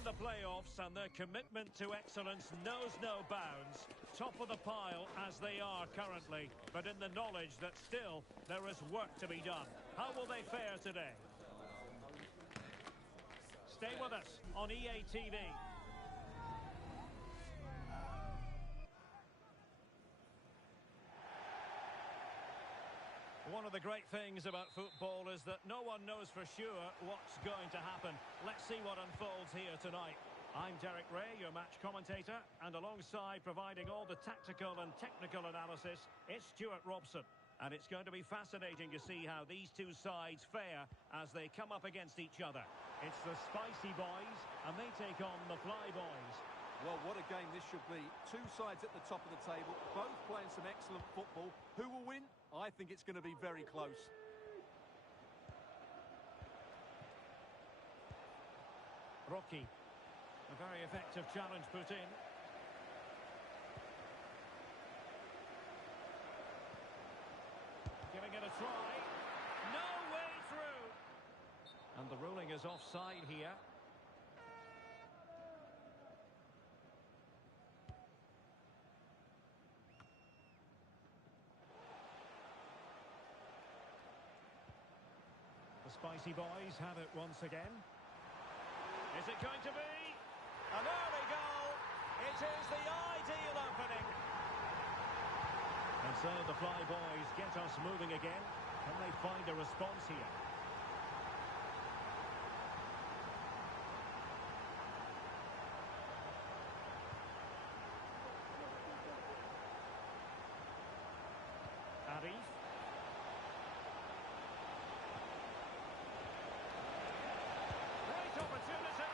in the playoffs and their commitment to excellence knows no bounds. Top of the pile as they are currently, but in the knowledge that still there is work to be done. How will they fare today? Stay with us on EA TV. One of the great things about football is that no one knows for sure what's going to happen. Let's see what unfolds here tonight. I'm Derek Ray, your match commentator, and alongside providing all the tactical and technical analysis, it's Stuart Robson. And it's going to be fascinating to see how these two sides fare as they come up against each other. It's the Spicy Boys, and they take on the Fly Boys. Well, what a game this should be. Two sides at the top of the table, both playing some excellent football. Who will win? I think it's going to be very close. Rocky. A very effective challenge put in. Giving it a try. No way through. And the ruling is offside here. The Spicy Boys have it once again. Is it going to be? An early goal. It is the ideal opening. And so the Fly Boys get us moving again. Can they find a response here? Arif. Opportunity,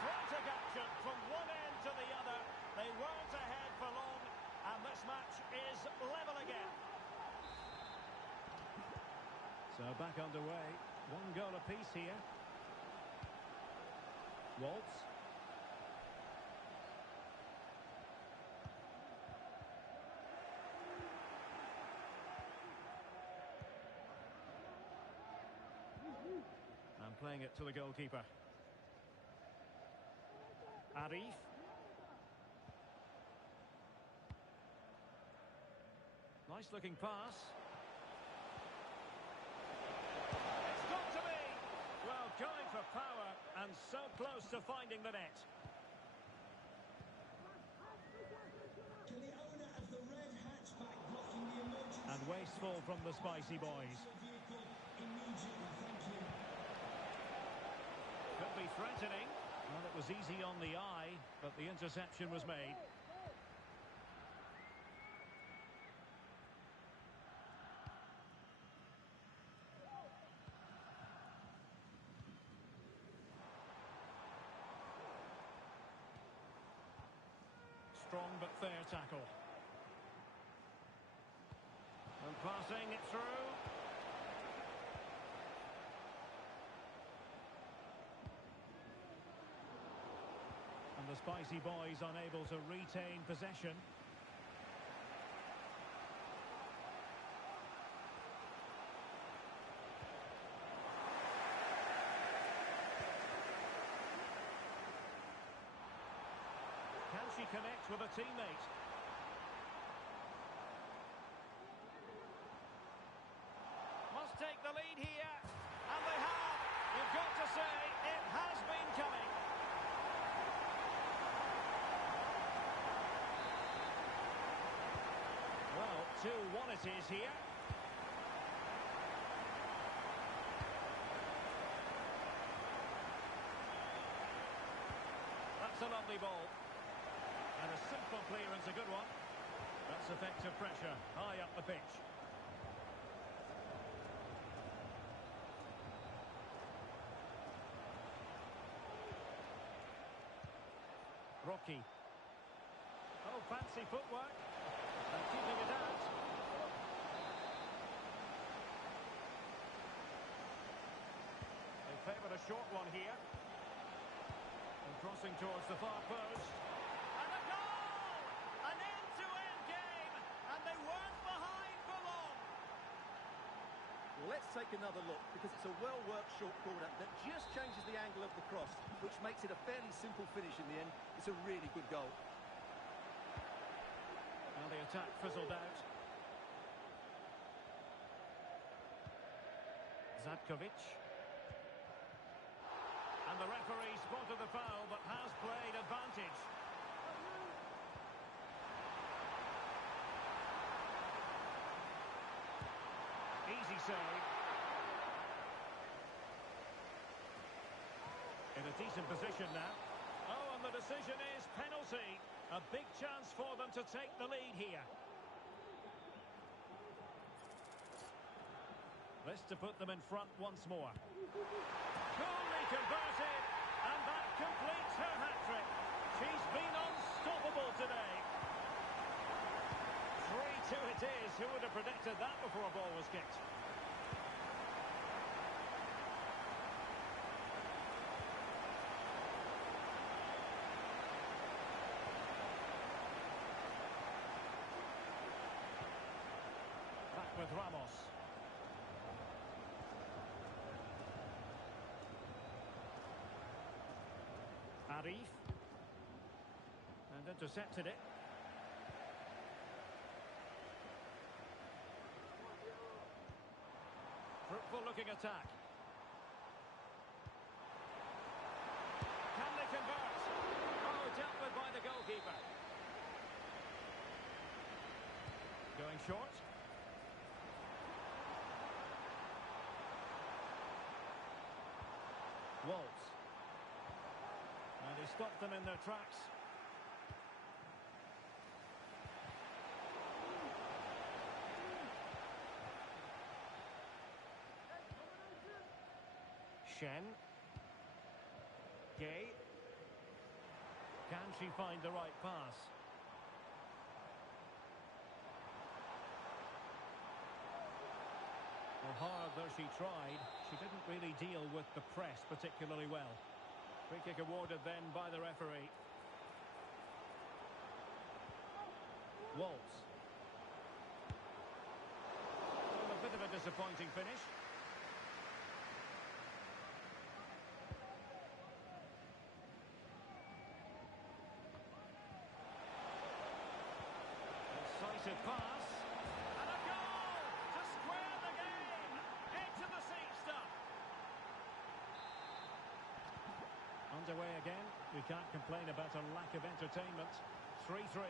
frantic action from one end to the other. They weren't ahead for long, and this match is level again. So back underway, one goal apiece here. Waltz. And playing it to the goalkeeper. Arif. Nice looking pass. It's got to be! Well, going for power and so close to finding the net. Can the owner of the red hatchback blocking the emergency... And wasteful from the Spicy Boys. Could be threatening. Well, it was easy on the eye, but the interception was made. Strong but fair tackle. And passing it through. And the Spicy Boys unable to retain possession. Can she connect with a teammate? Must take the lead here. And they have. You've got to say, it has been coming. Well, 2-1 it is here. That's a lovely ball. And a simple clearance, a good one. That's effective pressure, high up the pitch. Rocky. Oh, fancy footwork. And keeping it out. They favoured a short one here. And crossing towards the far post. And a goal! An end-to-end game. And they weren't behind for long. Let's take another look, because it's a well-worked short corner that just changes the angle of the cross, which makes it a fairly simple finish in the end. It's a really good goal. Well, the attack fizzled out. Zatkovic. And the referee spotted the foul, but has played advantage. Easy save. In a decent position now. Oh, and the decision is penalty. A big chance for them to take the lead here. This to put them in front once more. Coolly converted, and that completes her hat-trick. She's been unstoppable today. 3-2 it is. Who would have predicted that before a ball was kicked? Back with Ramos. Arif. And intercepted it. Fruitful looking attack. Can they convert? Oh, dealt with by the goalkeeper. Going short. Waltz. And he stopped them in their tracks. Shen. Gay. Can she find the right pass? Well, hard though she tried, she didn't really deal with the press particularly well. Free kick awarded then by the referee. Waltz. Well, a bit of a disappointing finish. Decisive pass. And a goal to square the game. Into the seat stuff. Underway again. We can't complain about a lack of entertainment. 3-3.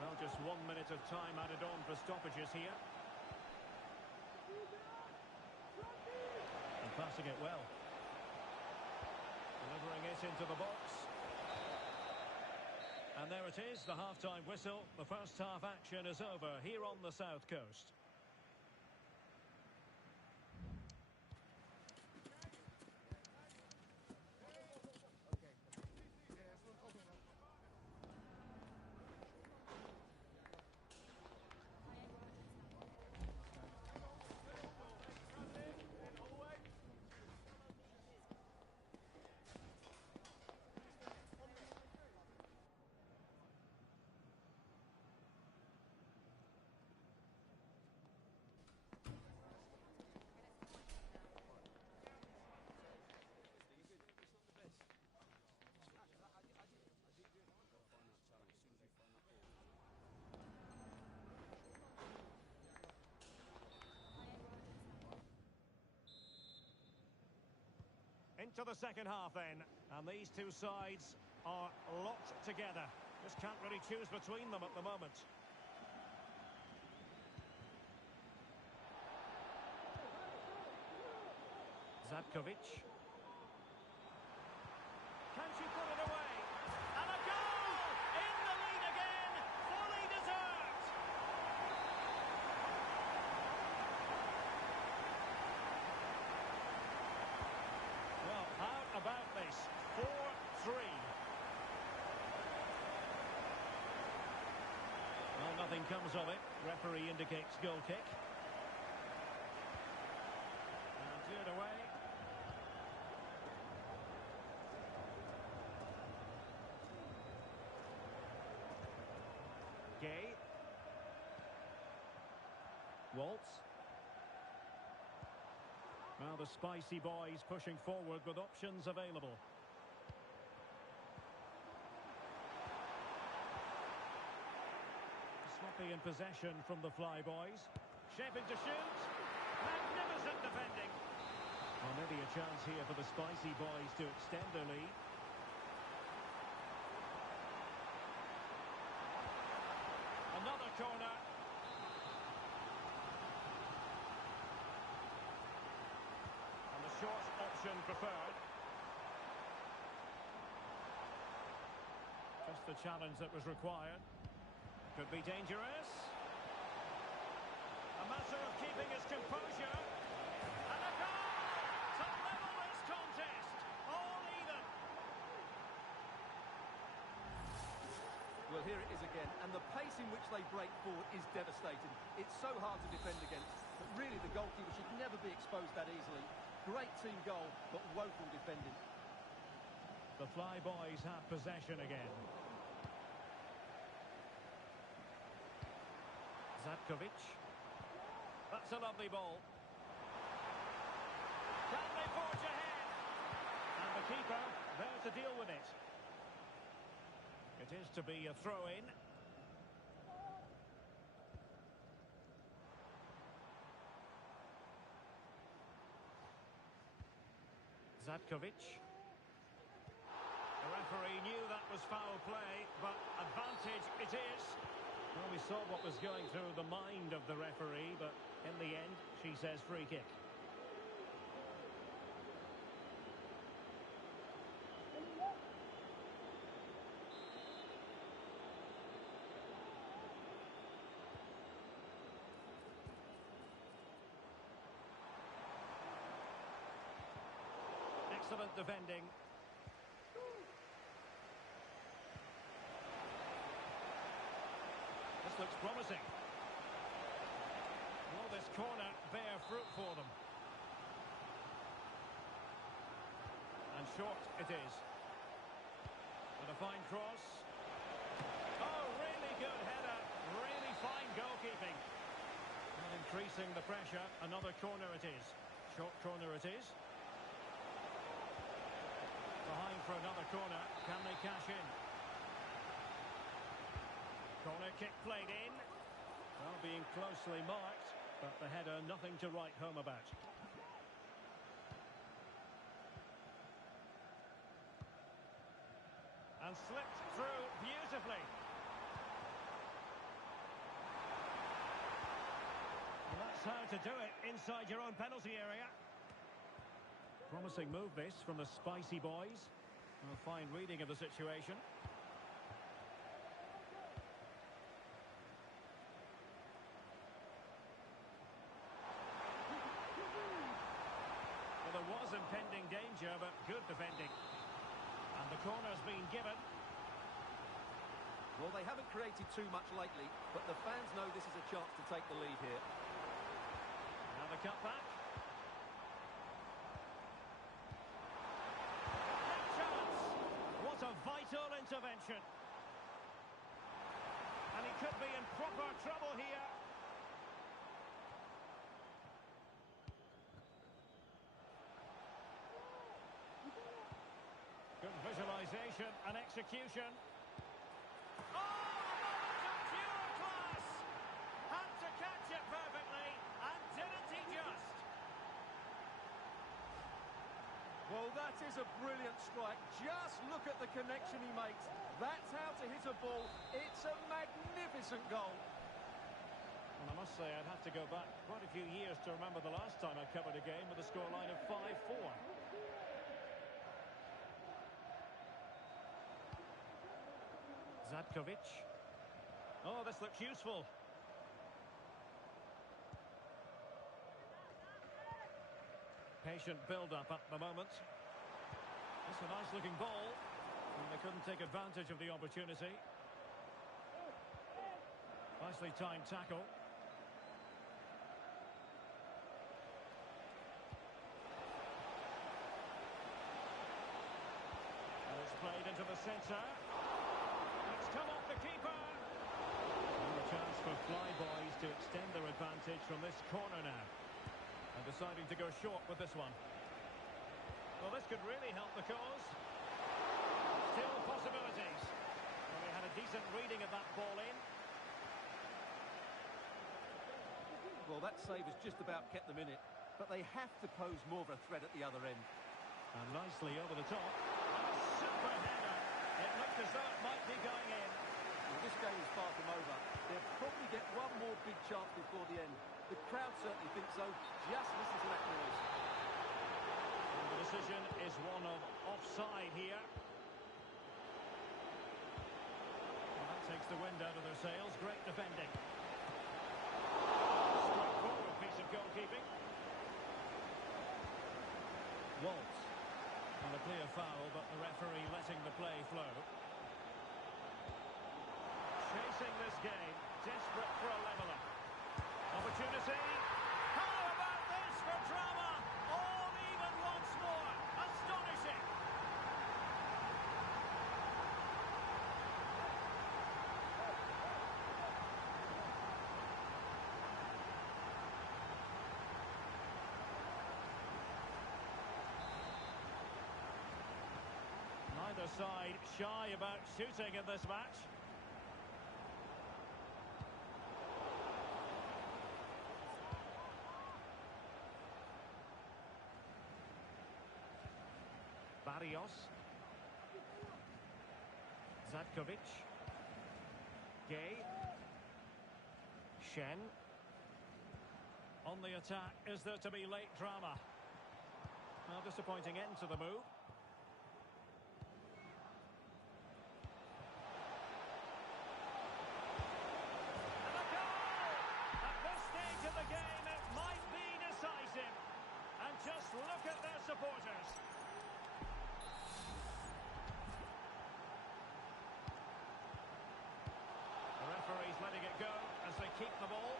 Well, just 1 minute of time added on for stoppages here. And passing it well. Delivering it into the box. And there it is, the half-time whistle. The first half action is over here on the South Coast. Into the second half then, and these two sides are locked together. Just can't really choose between them at the moment. Zatkovic. Can she put it away? And a goal! In the lead again! Fully deserved! Well, how about this? 4-3. Well, nothing comes of it. Referee indicates goal kick. And cleared away. Gay. Waltz. Now the spicy boys pushing forward with options available. Sloppy in possession from the fly boys. Shaping to shoot. Magnificent defending. Well, maybe a chance here for the spicy boys to extend their lead. Another corner. And the short option preferred. Just the challenge that was required. Could be dangerous. A matter of keeping his composure. And a goal to level this contest. All even. Well, here it is again, and the pace in which they break forward is devastating. It's so hard to defend against, but really the goalkeeper should never be exposed that easily. Great team goal, but woeful defending. The fly boys have possession again. Zatkovic. That's a lovely ball. Can they forge ahead? And the keeper there to deal with it. It is to be a throw-in. Zatkovic. The referee knew that was foul play, but advantage it is. Well, we saw what was going through the mind of the referee, but in the end, she says free kick. Excellent defending. This looks promising. Will this corner bear fruit for them? And short it is. And a fine cross. Oh, really good header. Really fine goalkeeping. And increasing the pressure. Another corner it is. Short corner it is. Behind for another corner. Can they cash in? Corner kick played in. Well, being closely marked, but the header nothing to write home about. And slipped through beautifully. And that's how to do it inside your own penalty area. Promising move this from the spicy boys. A fine reading of the situation. Well, there was impending danger, but good defending. And the corner's been given. Well, they haven't created too much lately, but the fans know this is a chance to take the lead here. Now the cutback. What a vital intervention. And he could be in proper trouble here. Good visualization and execution. Oh, a moment of pure class. Had to catch it perfectly, and didn't he just? Well, that is a brilliant strike. Just look at the connection he makes. That's how to hit a ball. It's a magnificent goal. And I must say, I'd have to go back quite a few years to remember the last time I covered a game with a scoreline of 5-4. Zatkovic. Oh, this looks useful. Patient build-up at the moment. It's a nice-looking ball. And they couldn't take advantage of the opportunity. Nicely timed tackle. And it's played into the centre. It's come off the keeper. And a chance for Flyboys to extend their advantage from this corner now. And deciding to go short with this one. Well, this could really help the cause. Still possibilities. Well, we had a decent reading of that ball in. Well, that save has just about kept them in it, but they have to pose more of a threat at the other end. And nicely over the top. And a super header. It looked as though it might be going in. Well, this game is far from over. They'll probably get one more big chance before the end. The crowd certainly think so. Just listen to that noise. And the decision is one of offside here. Well, that takes the wind out of their sails. Great defending. Straightforward piece of goalkeeping. Waltz. On a clear foul, but the referee letting the play flow. Chasing this game, desperate for a leveller. Opportunity. How about this for drama? All even once more. Astonishing. Neither side shy about shooting in this match. Barrios. Zatkovic. Gay. Shen. On the attack, is there to be late drama? Well, disappointing end to the move. And a goal! At this stage of the game, it might be decisive. And just look at their supporters. Referee's letting it go as they keep the ball.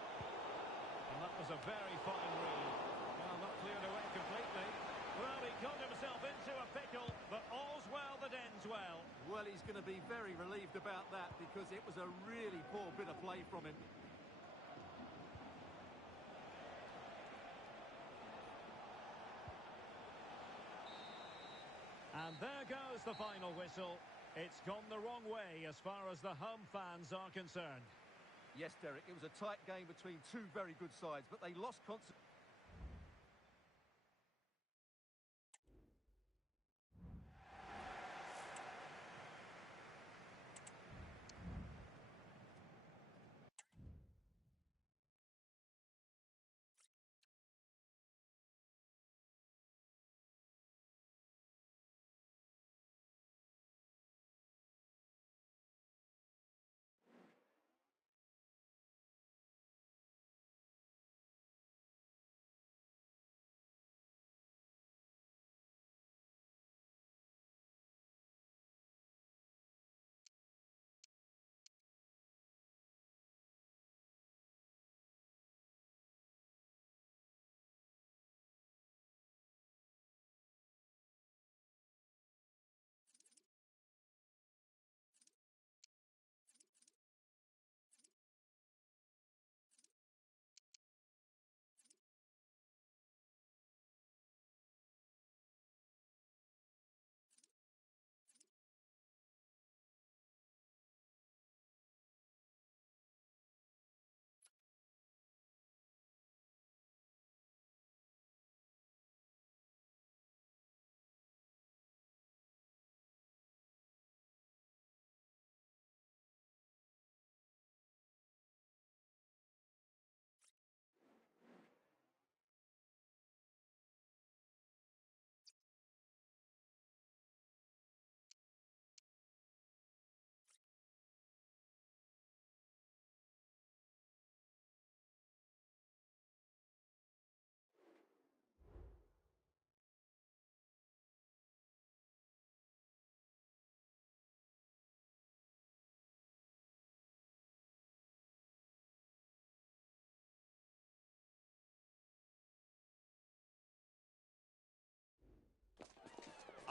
And that was a very fine read. Well, not cleared away completely. Well, he got himself into a pickle, but all's well that ends well. Well, he's going to be very relieved about that because it was a really poor bit of play from him. And there goes the final whistle. It's gone the wrong way as far as the home fans are concerned. Yes, Derek, it was a tight game between two very good sides, but they lost concentration.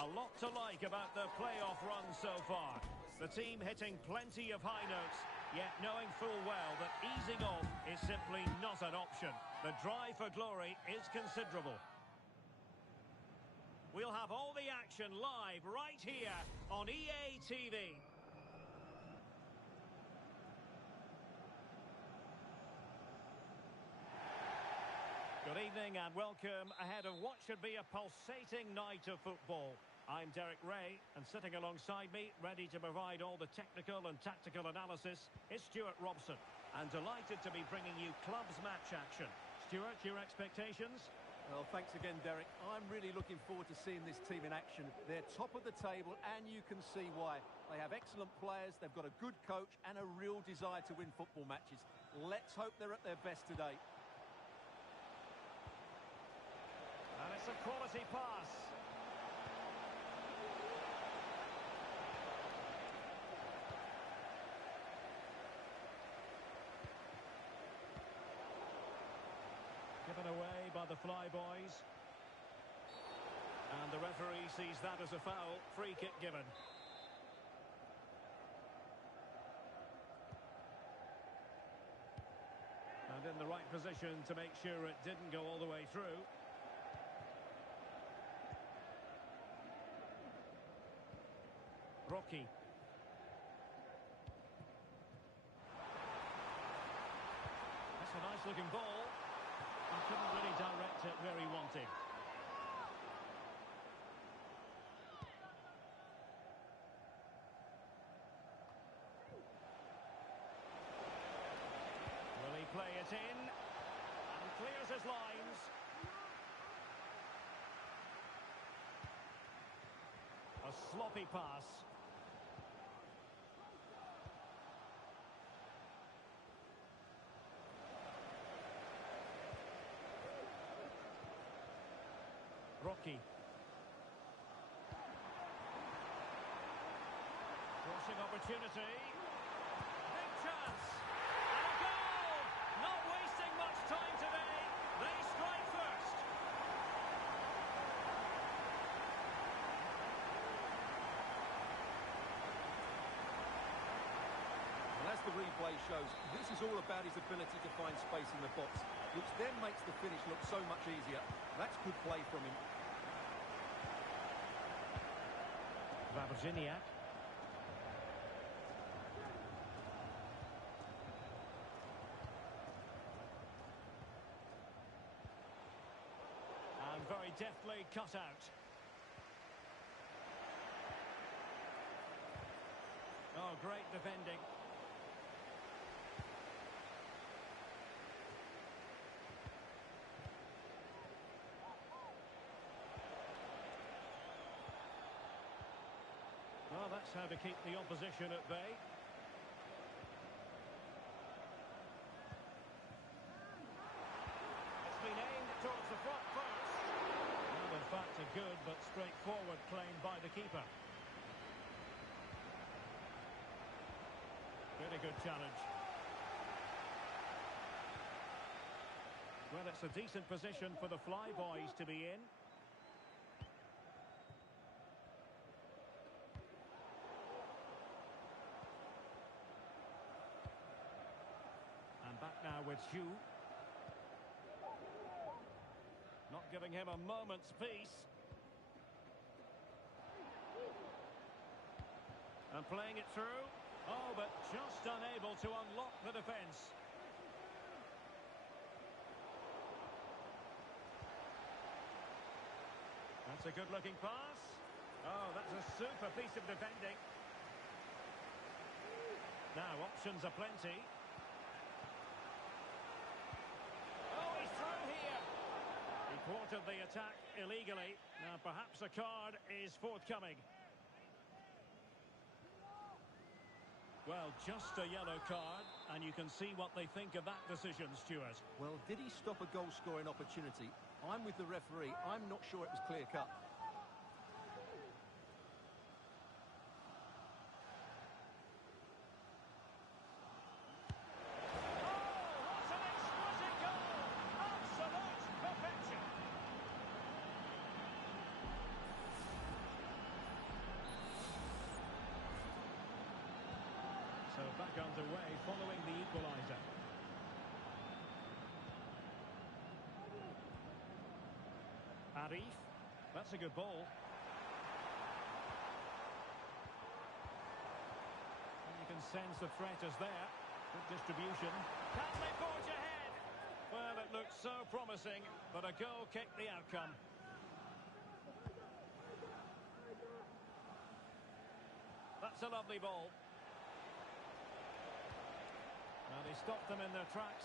A lot to like about the playoff run so far. The team hitting plenty of high notes, yet knowing full well that easing off is simply not an option. The drive for glory is considerable. We'll have all the action live right here on EA TV. Good evening and welcome ahead of what should be a pulsating night of football. I'm Derek Ray, and sitting alongside me, ready to provide all the technical and tactical analysis, is Stuart Robson. And delighted to be bringing you clubs match action. Stuart, your expectations? Well, thanks again, Derek. I'm really looking forward to seeing this team in action. They're top of the table, and you can see why. They have excellent players, they've got a good coach, and a real desire to win football matches. Let's hope they're at their best today. And it's a quality pass. Given away by the Flyboys. And the referee sees that as a foul. Free kick given. And in the right position to make sure it didn't go all the way through. Rocky. That's a nice looking ball. He couldn't really direct it where he wanted. Will he play it in? And clears his lines. A sloppy pass. Rocky. Crossing opportunity. Big chance. And a goal! Not wasting much time today. They strike first. And as the replay shows, this is all about his ability to find space in the box, which then makes the finish look so much easier. That's good play from him. Virginiak. And very deftly cut out. Oh, great defending. Well, that's how to keep the opposition at bay. It's been aimed towards the front first. And in fact, a good but straightforward claim by the keeper. Really good challenge. Well, it's a decent position for the Flyboys to be in. Back now with Hugh. Not giving him a moment's peace. And playing it through. Oh, but just unable to unlock the defence. That's a good-looking pass. Oh, that's a super piece of defending. Now, options are plenty. Thwarted the attack illegally. Now perhaps a card is forthcoming. Well, just a yellow card, and you can see what they think of that decision, Stuart. Well, did he stop a goal-scoring opportunity? I'm with the referee. I'm not sure it was clear-cut. Back underway following the equaliser. Arif. That's a good ball. And you can sense the threat is there. Good distribution. Can they forge ahead? Well, it looked so promising, but a goal kicked the outcome. That's a lovely ball. Well, he stopped them in their tracks.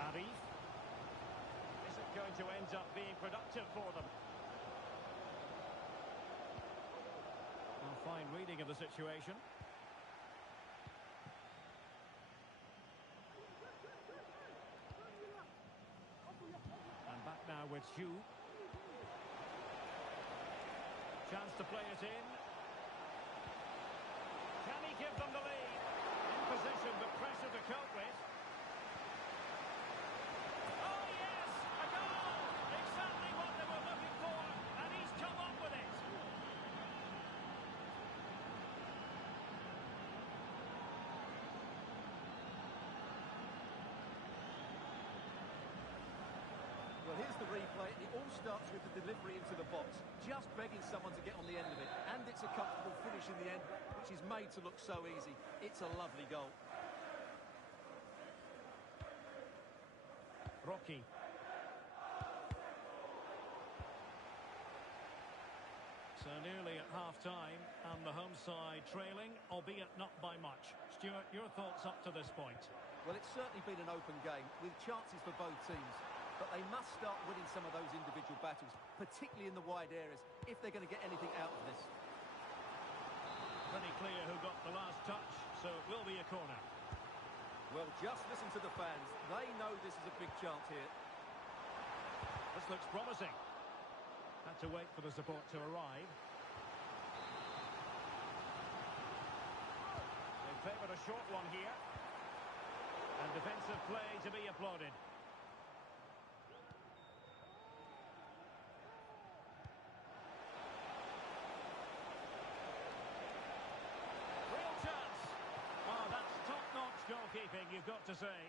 Arif. Is it going to end up being productive for them? Well, fine reading of the situation. And back now with Hugh. Chance to play it in. Can he give them the lead? In position, but pressure to cope with. Oh, yes! A goal! Exactly what they were looking for, and he's come up with it. Well, here's the replay. It all starts with the delivery into the box, just begging someone to get on the end of it. And it's a comfortable finish in the end, which is made to look so easy. It's a lovely goal. Rocky. So nearly at half-time, and the home side trailing, albeit not by much. Stuart, your thoughts up to this point? Well, it's certainly been an open game, with chances for both teams. But they must start winning some of those individual battles, particularly in the wide areas, if they're going to get anything out of this. Pretty clear who got the last touch, so it will be a corner. Well, just listen to the fans. They know this is a big chance here. This looks promising. Had to wait for the support to arrive. They favoured a short one here. And defensive play to be applauded. Real chance. Oh, that's top-notch goalkeeping, you've got to say.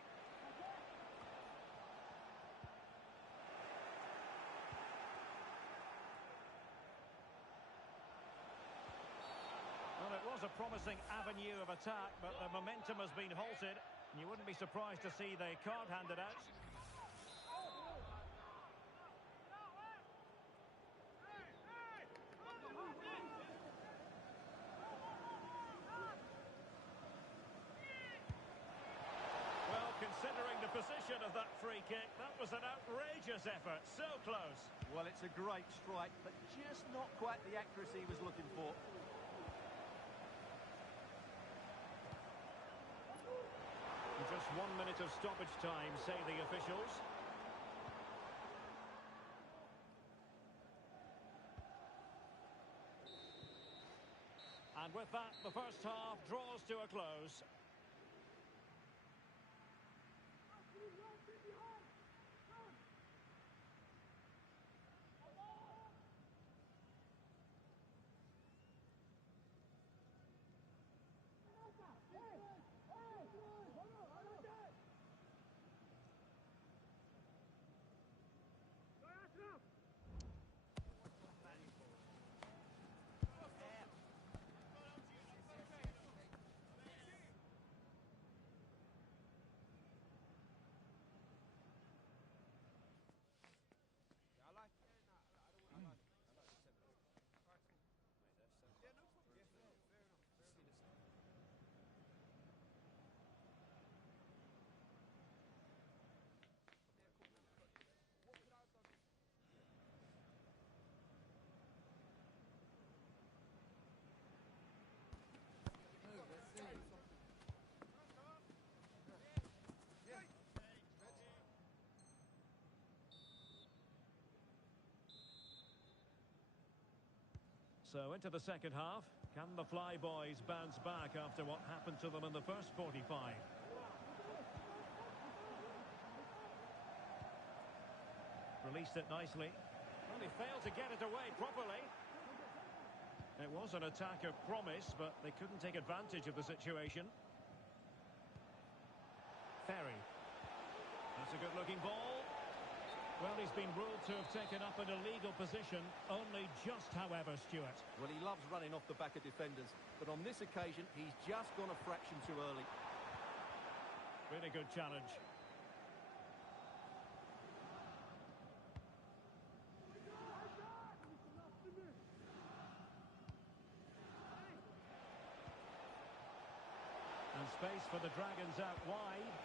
Well, it was a promising avenue of attack, but the momentum has been halted. You wouldn't be surprised to see the card handed out. Well, considering the position of that free kick, that was an outrageous effort. So close. Well, it's a great strike, but just not quite the accuracy he was looking for. Just 1 minute of stoppage time, say the officials. And with that, the first half draws to a close. So into the second half. Can the Flyboys bounce back after what happened to them in the first 45? Released it nicely. Well, he failed to get it away properly. It was an attack of promise, but they couldn't take advantage of the situation. Ferry. That's a good Good-looking ball. Well, he's been ruled to have taken up an illegal position, only just, however, Stuart. Well, he loves running off the back of defenders, but on this occasion, he's just gone a fraction too early. Really good challenge. And space for the Dragons out wide.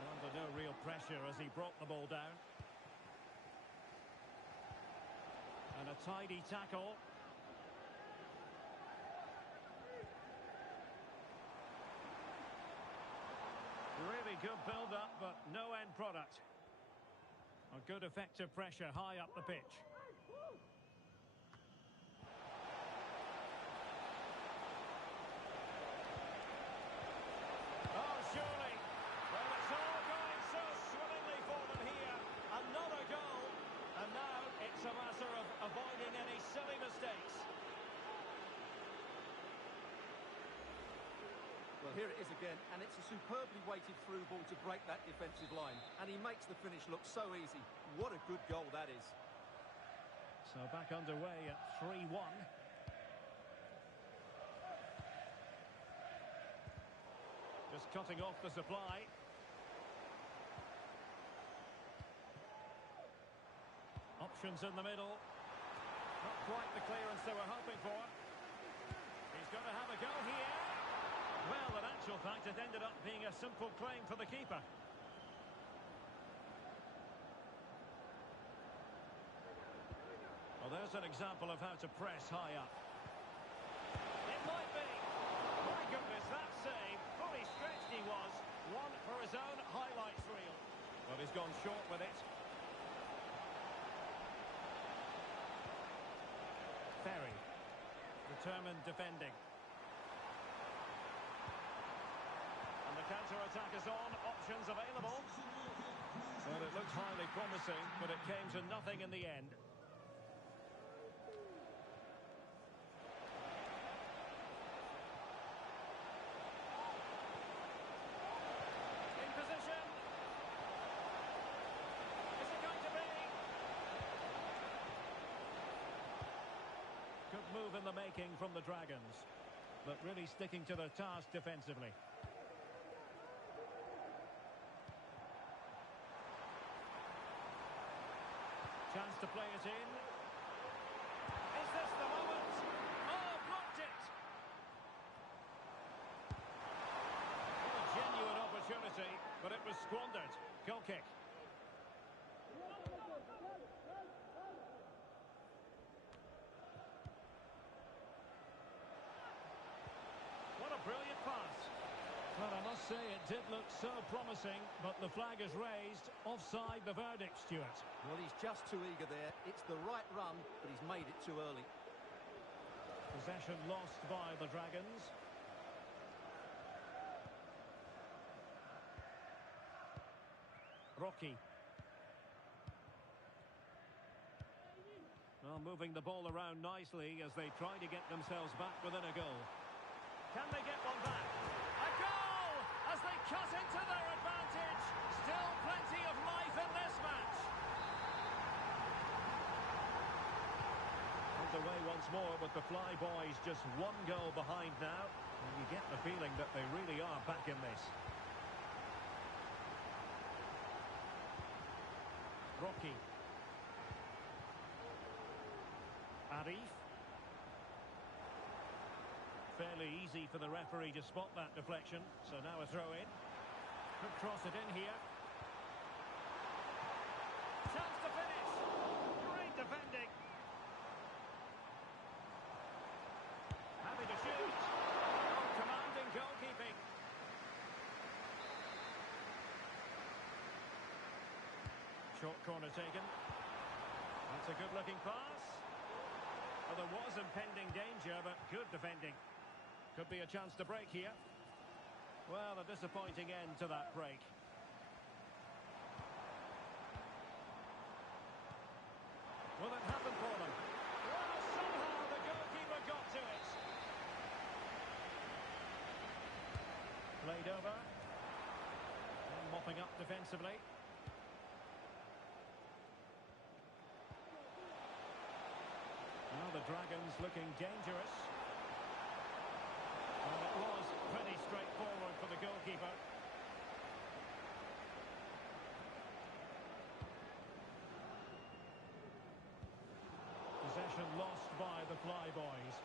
Under no real pressure as he brought the ball down. And a tidy tackle. Really good build-up, but no end product. A good effective pressure high up the pitch. Oh, surely. Well, it's all going so swimmingly for them here. Another goal. And now it's a matter of avoiding any silly mistakes. Well, here it is again, and it's a superbly weighted through ball to break that defensive line. And he makes the finish look so easy. What a good goal that is. So back underway at 3-1. Just cutting off the supply. Options in the middle. Not quite the clearance they were hoping for. He's going to have a go here. Well, in actual fact, it ended up being a simple claim for the keeper. Well, there's an example of how to press high up. It might be. My goodness, that save. Fully stretched he was. One for his own highlights reel. But he's gone short with it. Ferry. Determined defending. And the counter-attack is on. Options available. Well, it looked highly promising, but it came to nothing in the end. In position. Is it going to be? Good move in the making from the Dragons, but really sticking to their task defensively. Chance to play it in. Is this the moment? Oh, blocked it! What a genuine opportunity, but it was squandered. Goal kick. What a brilliant pass. Well, I must say it did look so promising, but the flag is raised. Offside the verdict, Stuart. Well, he's just too eager there. It's the right run, but he's made it too early. Possession lost by the Dragons. Rocky. Well, moving the ball around nicely as they try to get themselves back within a goal. Can they get one back? A goal! As they cut into their advantage. Still plenty of life in this match. Underway once more with the Fly Boys just one goal behind now. And you get the feeling that they really are back in this. Rocky. Arif. Fairly easy for the referee to spot that deflection. So now a throw in. Could cross it in here. Chance to finish. Great defending. Happy to shoot. Oh, commanding goalkeeping. Short corner taken. That's a good-looking pass. Well, there was impending danger, but good defending. Could be a chance to break here. Well, a disappointing end to that break. Will it happen for them? Well, somehow the goalkeeper got to it. Played over. And mopping up defensively. Now the Dragons looking dangerous. Well, it was pretty straightforward for the goalkeeper. Possession lost by the Flyboys.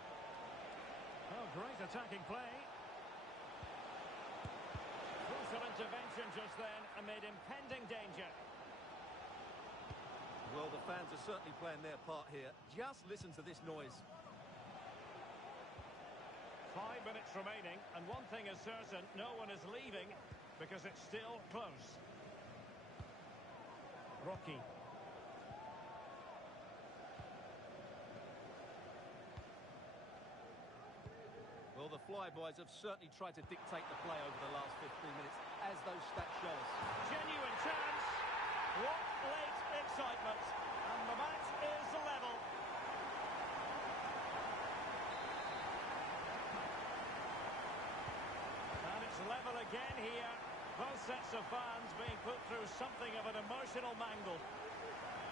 Oh, great attacking play. Crucial intervention just then amid impending danger. Well, the fans are certainly playing their part here. Just listen to this noise. 5 minutes remaining, and one thing is certain, no one is leaving because it's still close. Rocky. Well, the Flyboys have certainly tried to dictate the play over the last 15 minutes, as those stats show us. Genuine chance. What late excitement. And the match is level. And it's level again here. Both sets of fans being put through something of an emotional mangle.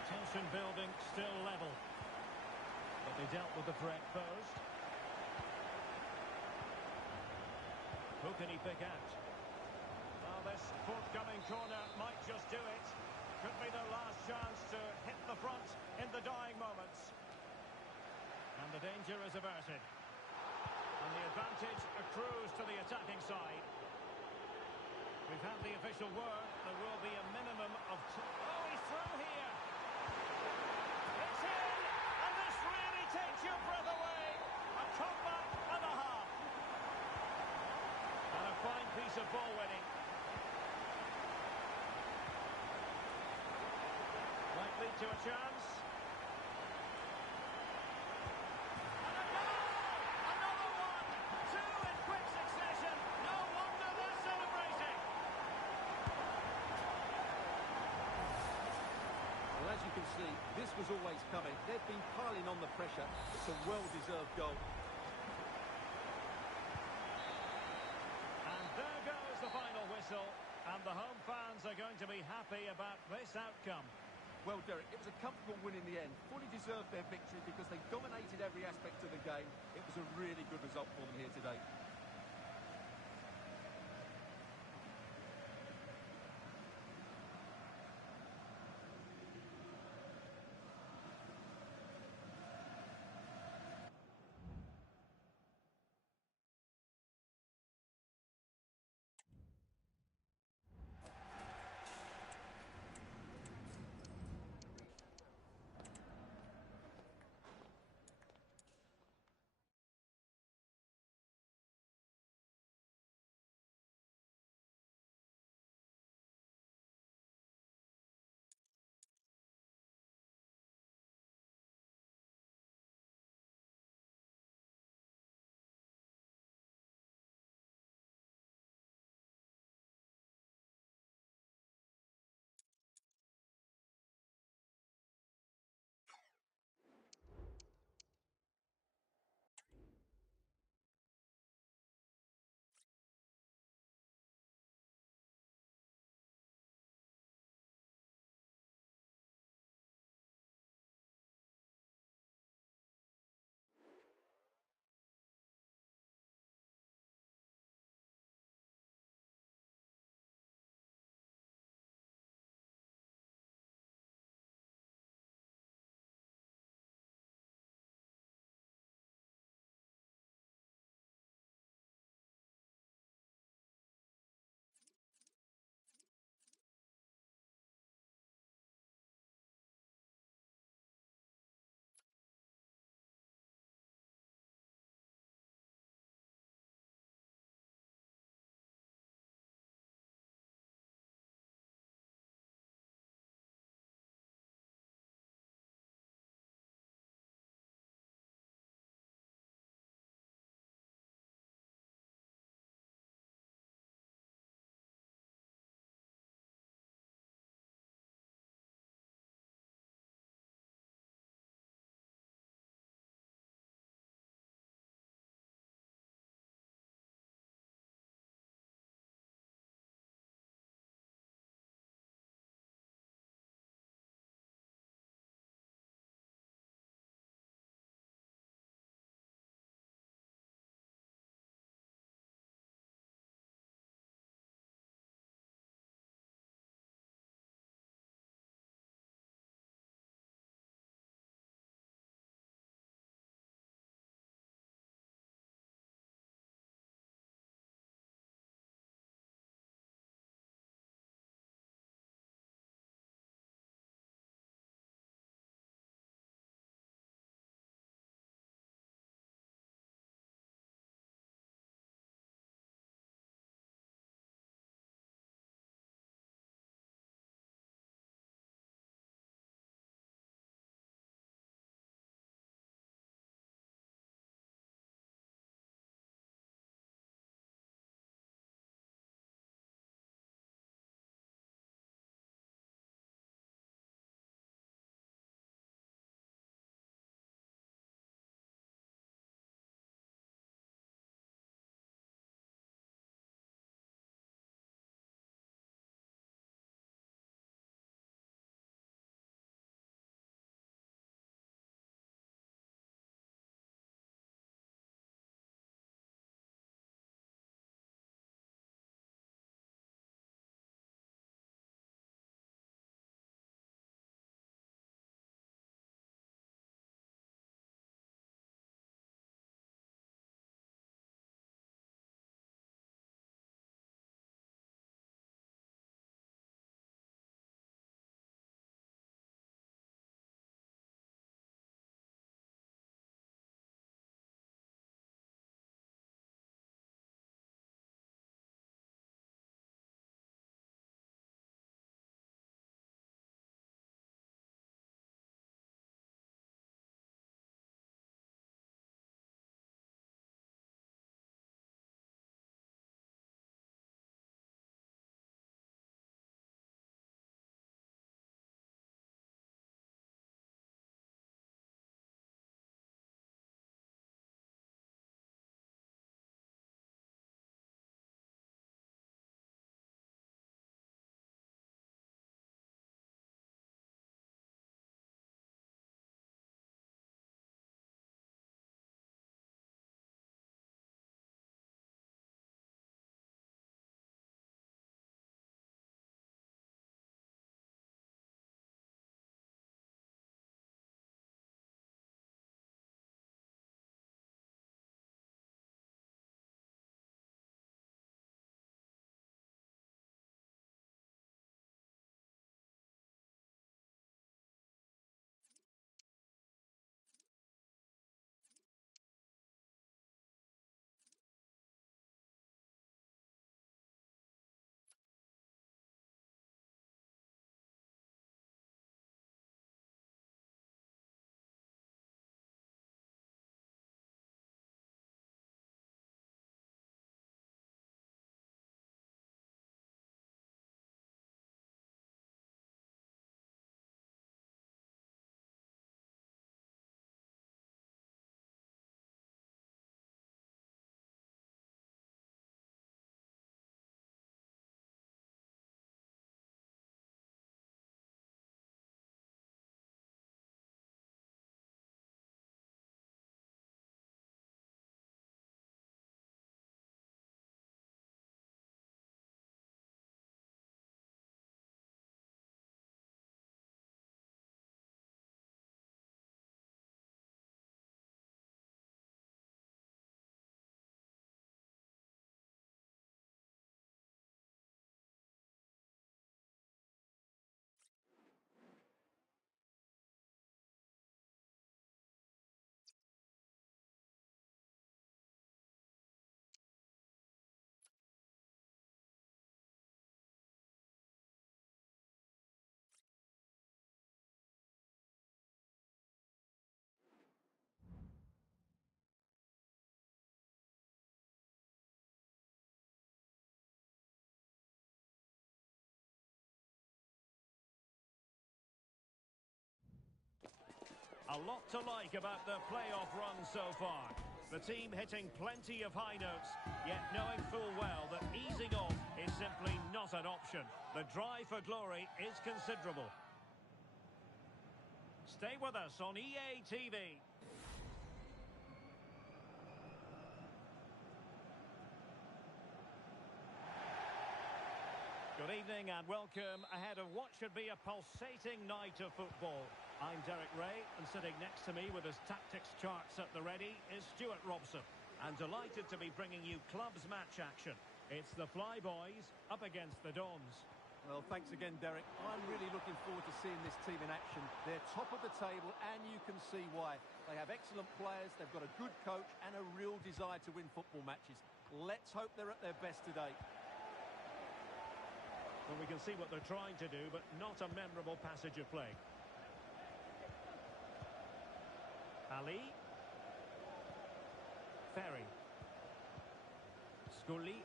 Tension building, still level. But they dealt with the threat posed. Who can he pick out? Well, this forthcoming corner might just do it. Could be their last chance to hit the front in the dying moments. And the danger is averted. And the advantage accrues to the attacking side. We've had the official word. There will be a minimum of two. Oh, he's through here. It's in. And this really takes your breath away. A comeback and a half. And a fine piece of ball winning. Might lead to a chance. And a goal! Another one! Two in quick succession. No wonder they're celebrating. Well, as you can see, this was always coming. They've been piling on the pressure. It's a well-deserved goal. And there goes the final whistle. And the home fans are going to be happy about this outcome. Well, Derek, it was a comfortable win in the end. Fully deserved their victory because they dominated every aspect of the game. It was a really good result for them here today. A lot to like about the playoff run so far. The team hitting plenty of high notes, yet knowing full well that easing off is simply not an option. The drive for glory is considerable. Stay with us on EA TV. Good evening and welcome ahead of what should be a pulsating night of football. I'm Derek Ray, and sitting next to me with his tactics charts at the ready is Stuart Robson. And delighted to be bringing you clubs match action. It's the Flyboys up against the Dons. Well, thanks again, Derek. I'm really looking forward to seeing this team in action. They're top of the table, and you can see why. They have excellent players, they've got a good coach, and a real desire to win football matches. Let's hope they're at their best today. Well, we can see what they're trying to do, but not a memorable passage of play. Ali. Ferry. Scully.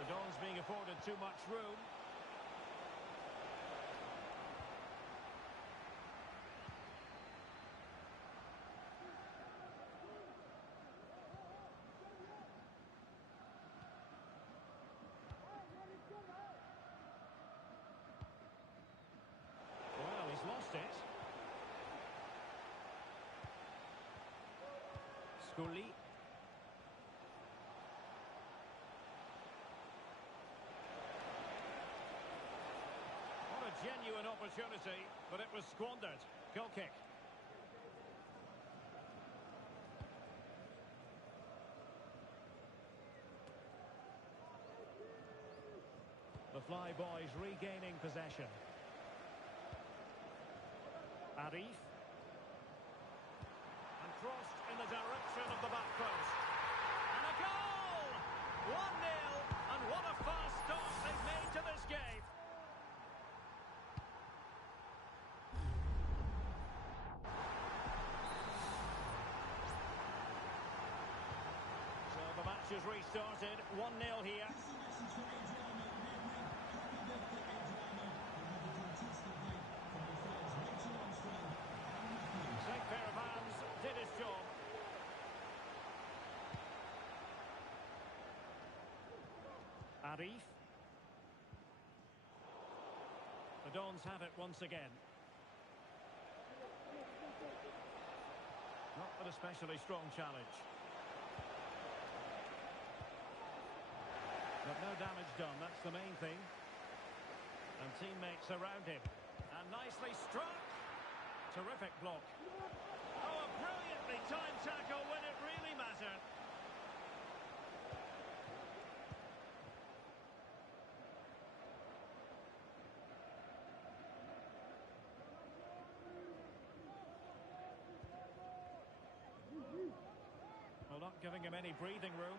The Dons being afforded too much room. Well, he's lost it. Scully. What a genuine opportunity, but it was squandered. Goal kick. The Flyboys regaining possession. Arif. And crossed in the direction of the back post. And a goal! 1-0, and what a fast start they've made to this game. So the match has restarted, 1-0 here. This is a message for Adriano. Happy birthday, Adriano. Another fantastic night from your friends Rachel Armstrong and Matthew. Same pair of hands did his job. Arif. The Dons have it once again. Not an especially strong challenge. But no damage done, that's the main thing. And teammates around him. And nicely struck. Terrific block. Oh, a brilliantly timed tackle when it really mattered. Well, not giving him any breathing room.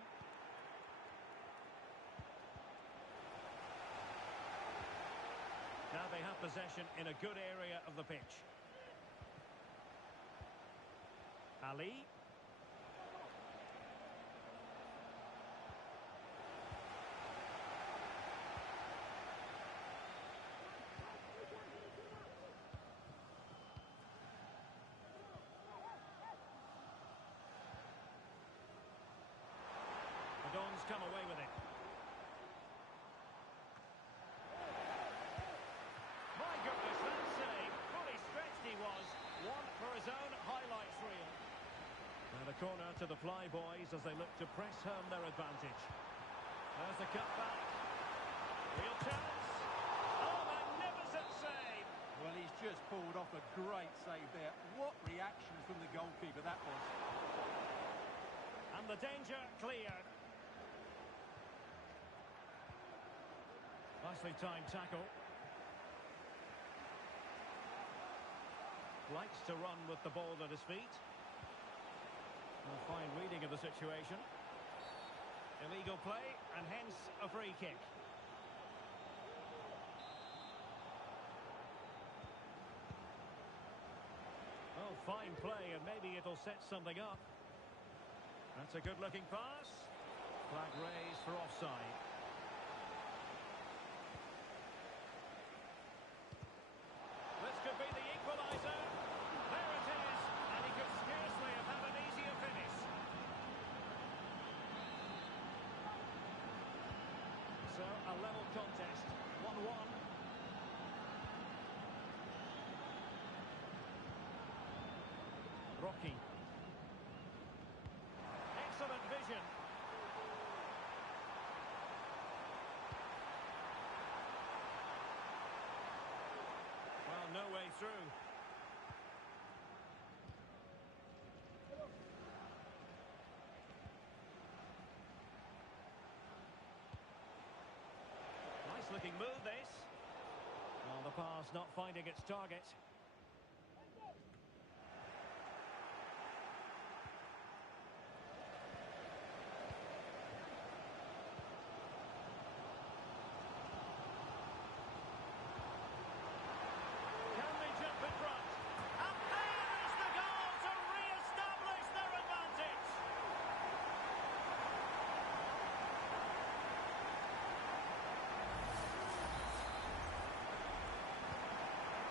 Now they have possession in a good area of the pitch. Ali. The Dons come away with it. My goodness, that save. Fully stretched he was. One for his own highlights reel. And a corner to the Flyboys as they look to press home their advantage. There's the cutback. Real chance. Oh, magnificent save. Well, he's just pulled off a great save there. What reaction from the goalkeeper that was. And the danger cleared. Nicely timed tackle. Likes to run with the ball at his feet. A fine reading of the situation. Illegal play, and hence a free kick. Oh, fine play, and maybe it'll set something up. That's a good-looking pass. Flag raised for offside. Rocky. Excellent vision. Well, no way through. Nice looking move, this. Well, the pass not finding its target. Can they jump in front? And there is the goal to re-establish their advantage.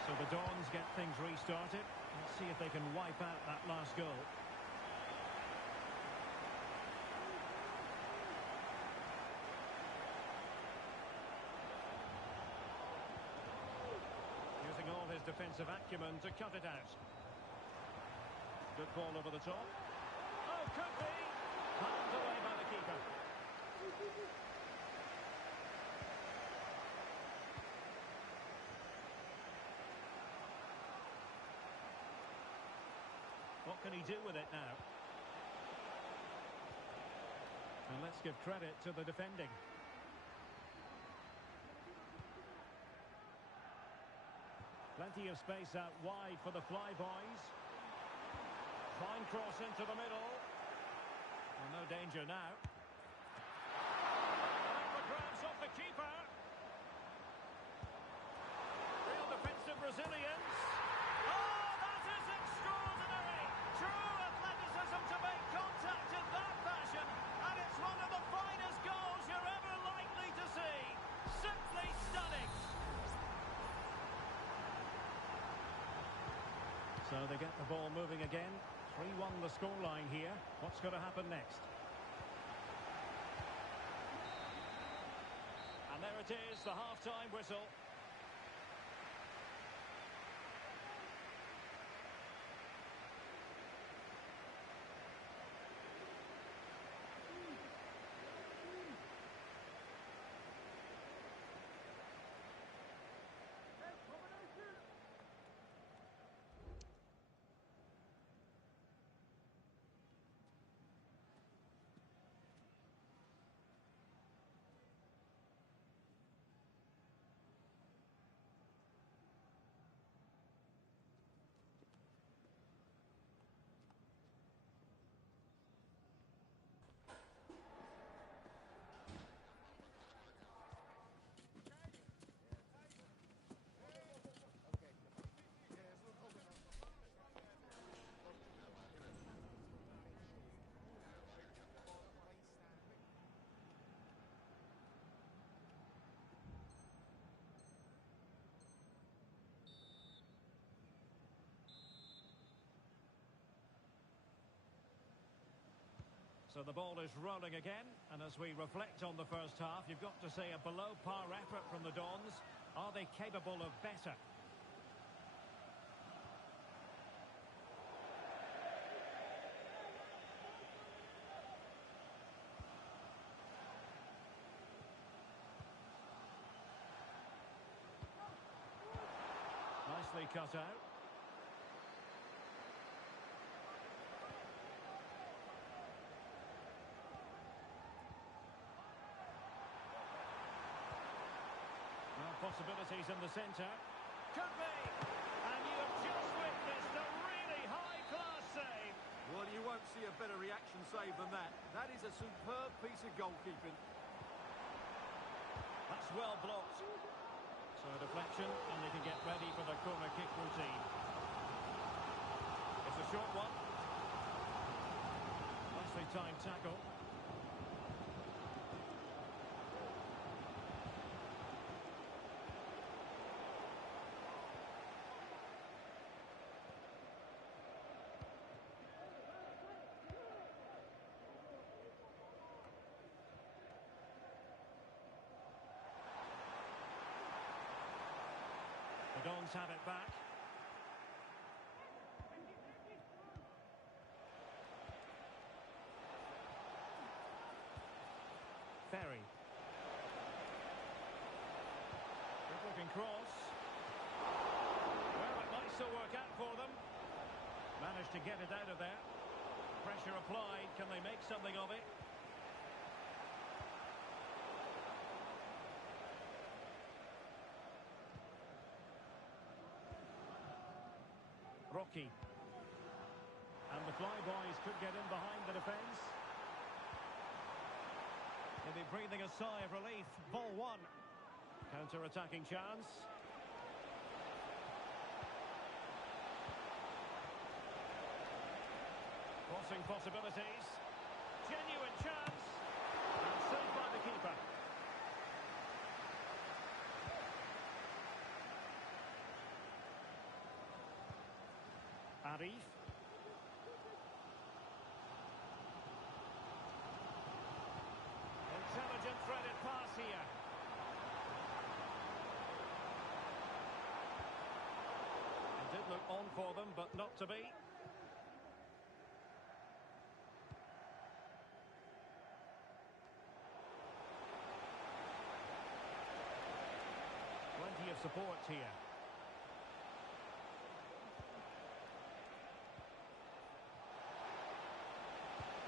So the Dons get things restarted. Let's see if they can wipe out that last goal. Using all his defensive acumen to cut it out. Good ball over the top. Oh, could be. Palmed away by the keeper. What can he do with it now? And let's give credit to the defending. Plenty of space out wide for the flyboys. Fine cross into the middle. Well, no danger now. The grabs off the keeper. Real defensive Brazilians. Oh, that is extraordinary! True athleticism to make contact in that fashion, and it's one of the finest goals you're ever likely to see. Simply stunning. So they get the ball moving again. 3-1 the scoreline here. What's going to happen next? And there it is, the half-time whistle. So the ball is rolling again, and as we reflect on the first half, you've got to say a below-par effort from the Dons. Are they capable of better? Nicely cut out. Possibilities in the centre. Could be! And you have just witnessed a really high-class save. Well, you won't see a better reaction save than that. That is a superb piece of goalkeeping. That's well blocked. So a deflection, and they can get ready for the corner kick routine. It's a short one. Nicely timed tackle. The Dons have it back. cross. Well, it might still work out for them. Managed to get it out of there. Pressure applied. Can they make something of it? Rocky. And the flyboys could get in behind the defence. They'll be breathing a sigh of relief. Ball one. Counter-attacking chance. Crossing possibilities. Genuine chance. And saved by the keeper. Arif. Intelligent threaded pass here. It did look on for them, but not to be. Plenty of support here.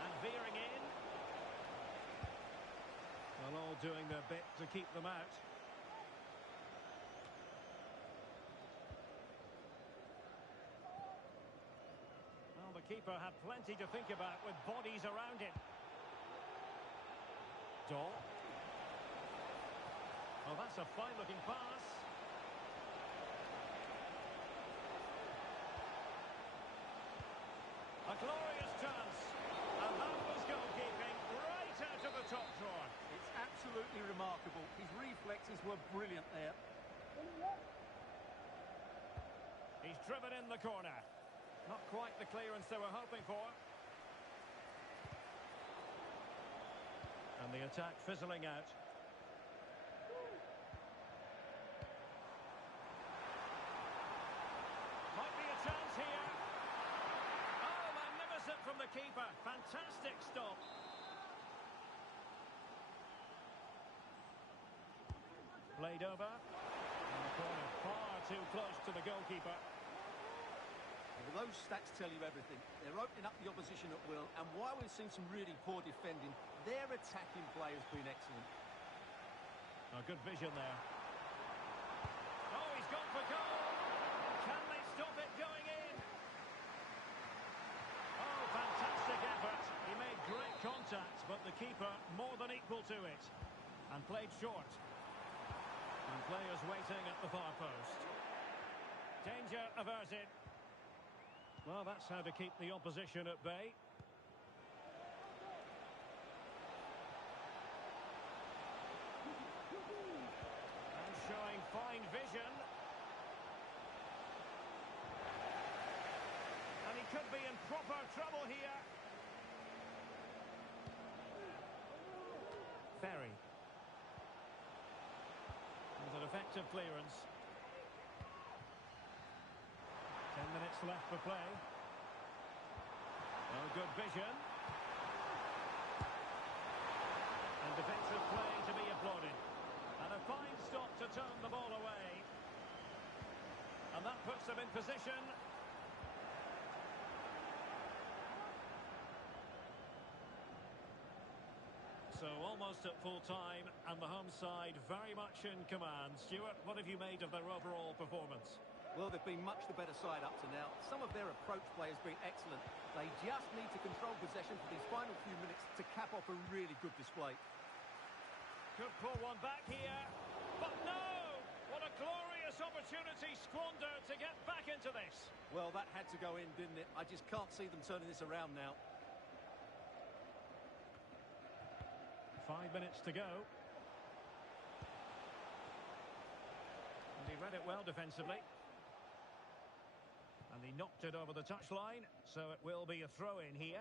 And veering in. Well, all doing their bit to keep them out. Well, the keeper had plenty to think about with bodies around him. Dahl. Oh, that's a fine-looking pass. A glorious chance. And that was goalkeeping right out of the top drawer. It's absolutely remarkable. His reflexes were brilliant there. He's driven in the corner. Not quite the clearance they were hoping for. And the attack fizzling out. Might be a chance here. Oh, magnificent from the keeper. Fantastic stop. Played over. And the corner far too close to the goalkeeper. Well, those stats tell you everything. They're opening up the opposition at will, and while we've seen some really poor defending, their attacking play has been excellent. A good vision there. Oh, he's gone for goal. Can they stop it going in? Oh, fantastic effort. He made great contact, but the keeper more than equal to it. And played short. And players waiting at the far post. Danger averted. Well, that's how to keep the opposition at bay. And showing fine vision. And he could be in proper trouble here. Ferry. With an effective clearance. 10 minutes left for play. Oh, good vision. And defensive play to be applauded. And a fine stop to turn the ball away. And that puts them in position. So almost at full time, and the home side very much in command. Stuart, what have you made of their overall performance? Well, they've been much the better side up to now. Some of their approach play has been excellent. They just need to control possession for these final few minutes to cap off a really good display. Could pull one back here, but no! What a glorious opportunity squandered to get back into this. Well, that had to go in, didn't it? I just can't see them turning this around now. 5 minutes to go. And he read it well defensively. And he knocked it over the touchline, so it will be a throw-in here.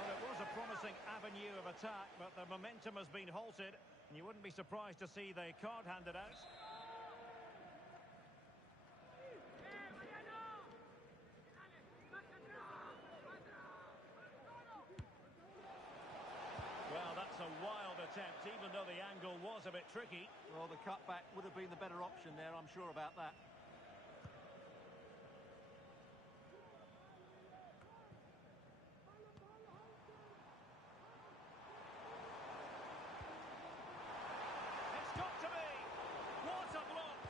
Well, it was a promising avenue of attack, but the momentum has been halted, and you wouldn't be surprised to see the card handed out. a wild attempt, even though the angle was a bit tricky. Well, the cutback would have been the better option there, I'm sure about that. It's got to be! What a block!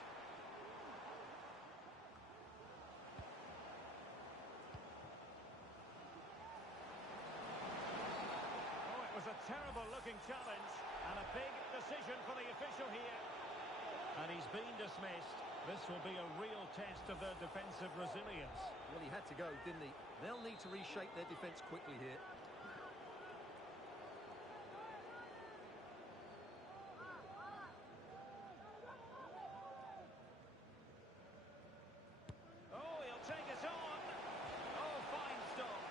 Oh, it was a terrible-looking challenge, and a big decision for the official here. And he's been dismissed. This will be a real test of their defensive resilience. Well, he had to go, didn't he? They'll need to reshape their defence quickly here. Oh, he'll take it on. Oh, fine stop.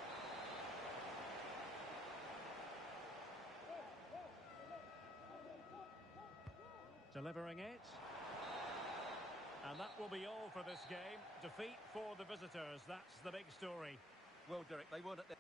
Delivering it. And that will be all for this game. Defeat for the visitors. That's the big story. Well, Derek, they weren't at their...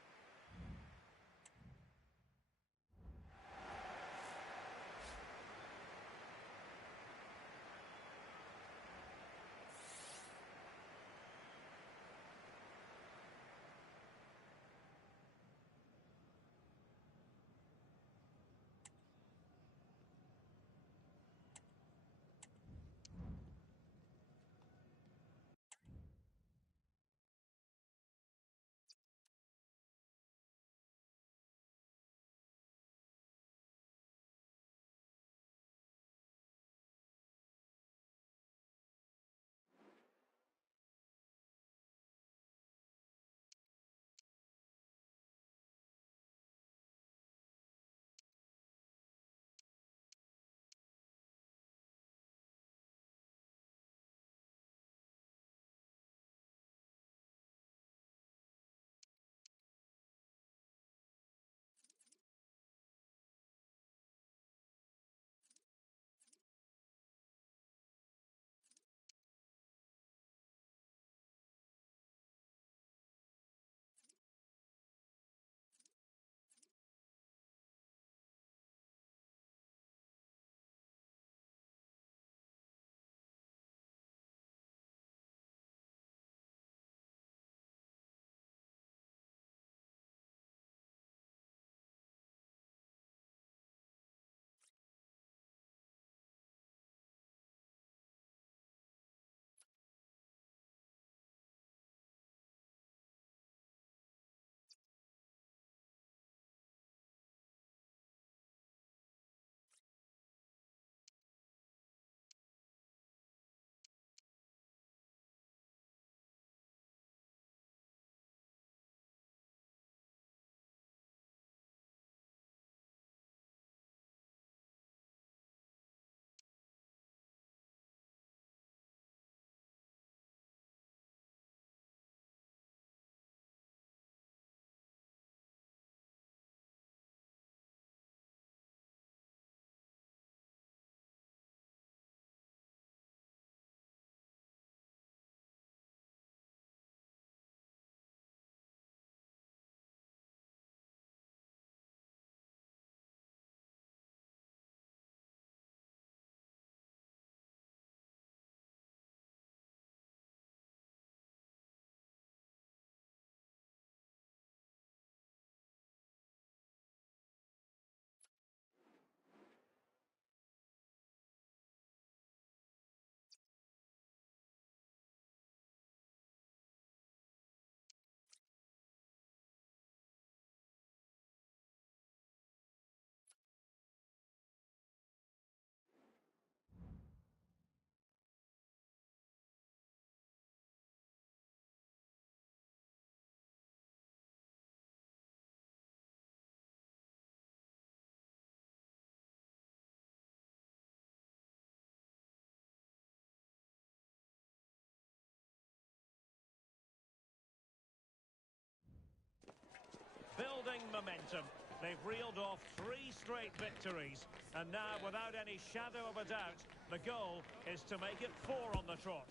Building momentum. They've reeled off 3 straight victories. And now, without any shadow of a doubt, the goal is to make it 4 on the trot.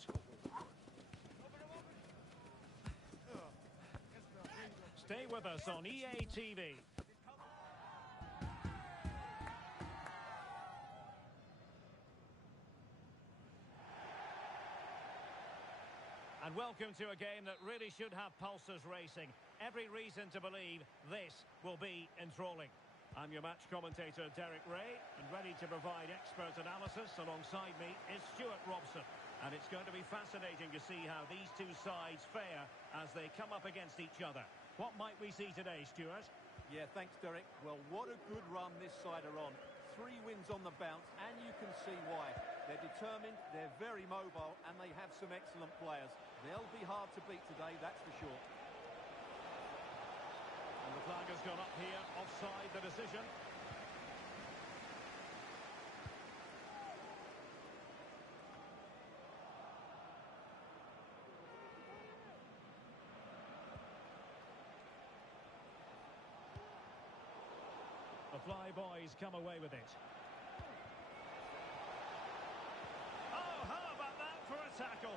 Stay with us on EA TV. And welcome to a game that really should have pulses racing. Every reason to believe this will be enthralling. I'm your match commentator, Derek Ray, and ready to provide expert analysis. Alongside me is Stuart Robson. And it's going to be fascinating to see how these two sides fare as they come up against each other. What might we see today, Stuart? Yeah, thanks, Derek. Well, what a good run this side are on. 3 wins on the bounce, and you can see why. They're determined, they're very mobile, and they have some excellent players. They'll be hard to beat today, that's for sure. And the flag has gone up here, offside the decision. The Fly Boys come away with it. Oh, how about that for a tackle?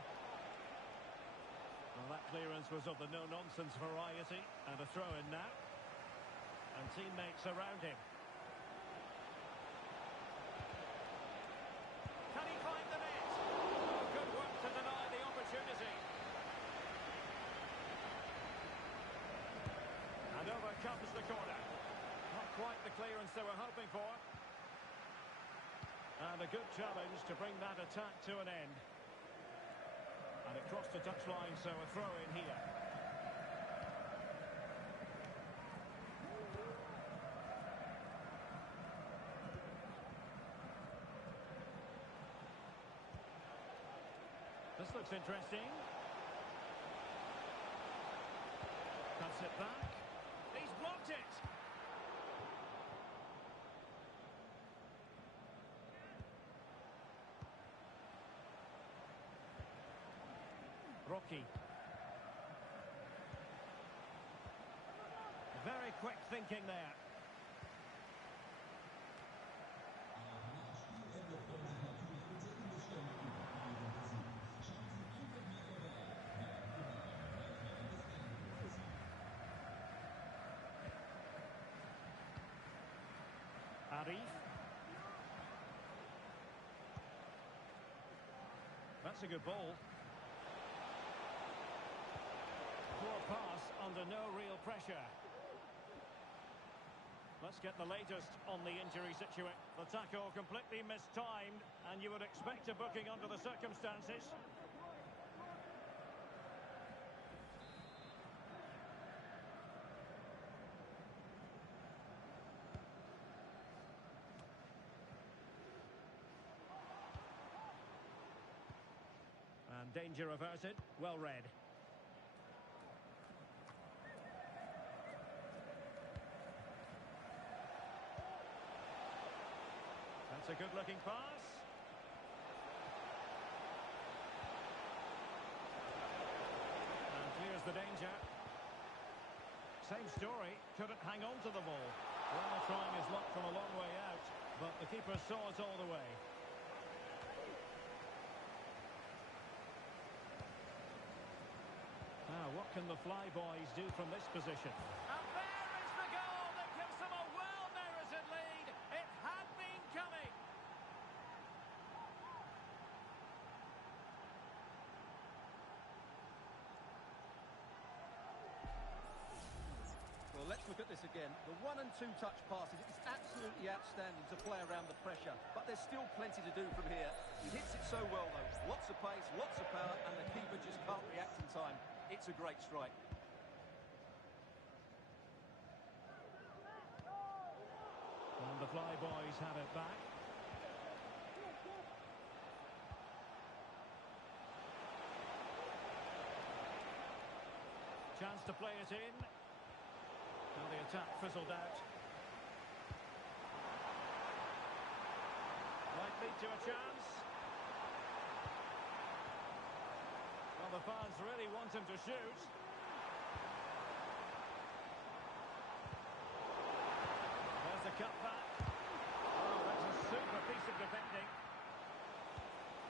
Well, that clearance was of the no-nonsense variety, and a throw-in now. And teammates around him. Can he find the net? Oh, good work to deny the opportunity. And over comes the corner. Not quite the clearance they were hoping for. And a good challenge to bring that attack to an end. And it crossed the touchline, so a throw in here. This looks interesting. Cuts it back. He's blocked it. Rocky. Very quick thinking there. Arif. That's a good ball. Poor pass under no real pressure. Let's get the latest on the injury situation. The tackle completely mistimed, and you would expect a booking under the circumstances. And danger averted. Well read. That's a good-looking pass. And clears the danger. Same story. Couldn't hang on to the ball. Well, trying his luck from a long way out, but the keeper saw it all the way. Now, what can the Fly Boys do from this position? And there is the goal that gives them a well-merited lead. It had been coming. Well, let's look at this again. The 1 and 2 touch passes, it's absolutely outstanding to play around the pressure, but there's still plenty to do from here. He hits it so well, though. Lots of pace, lots of power, and the keeper just can't react in time. It's a great strike. And the Fly Boys have it back. Chance to play it in. Now the attack fizzled out. Might lead to a chance. Well, the fans really want him to shoot. There's the cutback. Oh, that's a super piece of defending.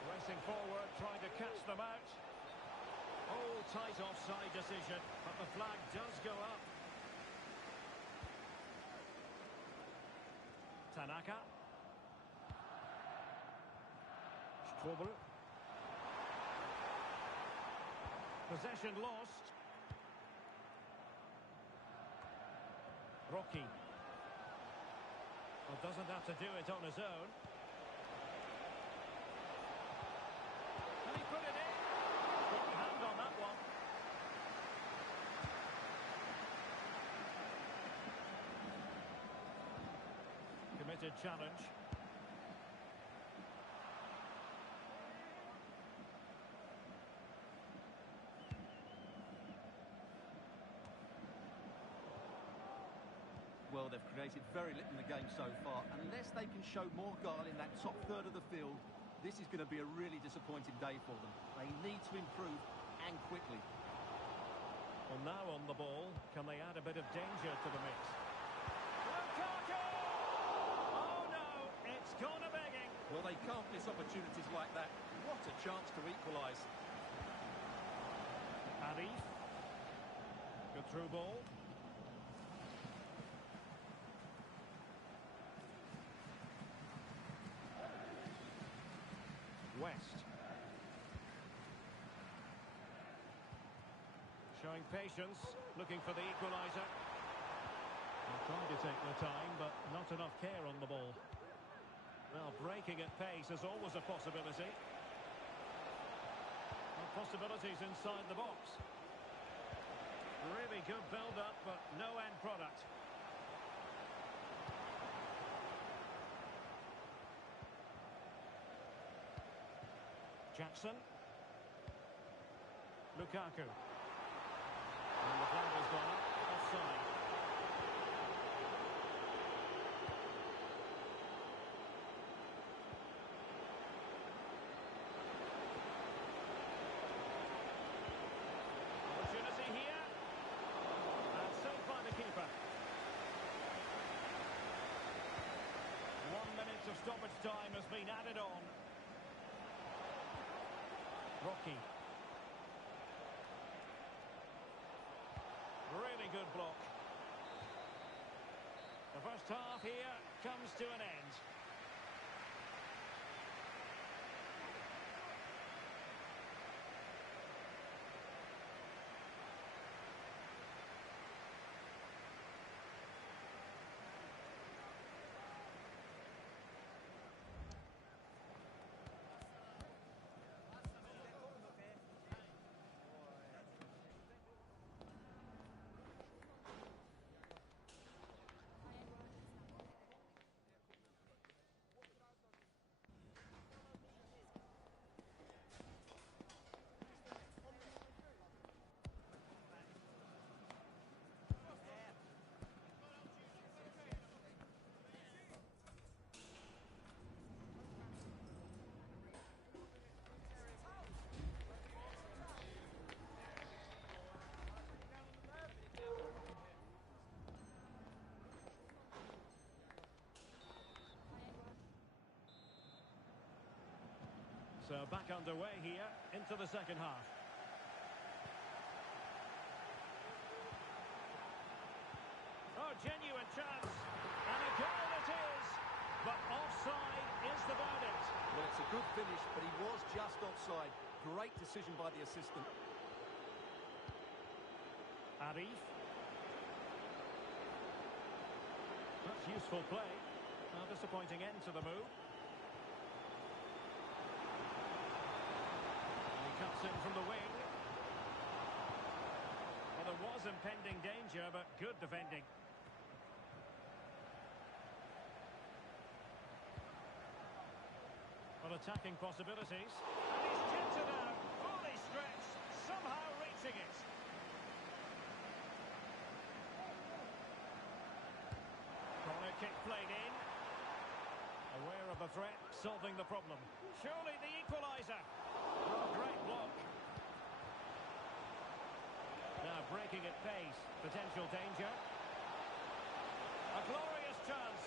Racing forward, trying to catch them out. Oh, tight offside decision, but the flag does go up. Tanaka. Strobel. Possession lost. Rocky. Well, doesn't have to do it on his own. And he put it in. Got a hand on that one. Committed challenge. Well, they've created very little in the game so far. Unless they can show more guile in that top third of the field, this is going to be a really disappointing day for them. They need to improve, and quickly. Well, now on the ball, can they add a bit of danger to the mix? Lukaku! Oh no, it's corner begging. Well, they can't miss opportunities like that. What a chance to equalise. Arif. Good through ball. West. Showing patience, looking for the equaliser. They're trying to take their time, but not enough care on the ball. Well, breaking at pace is always a possibility. Well, possibilities inside the box. Really good build-up, but no end product. Jackson. Lukaku. And the flag has gone up. Offside. Opportunity here. And saved by the keeper. 1 minute of stoppage time has been added on. Rocky. Really good block. The first half here comes to an end. So back underway here into the second half. Oh, genuine chance. And a goal it is. But offside is the verdict. Well, it's a good finish, but he was just offside. Great decision by the assistant. Arif. That's useful play. A disappointing end to the move. Cuts in from the wing. Well, there was impending danger, but good defending. Well, attacking possibilities. And he's tipped it out. Fully stretched. Somehow reaching it. Corner kick played in. Aware of the threat, solving the problem. Surely the equaliser. Oh, great block. Now breaking at pace. Potential danger. A glorious chance.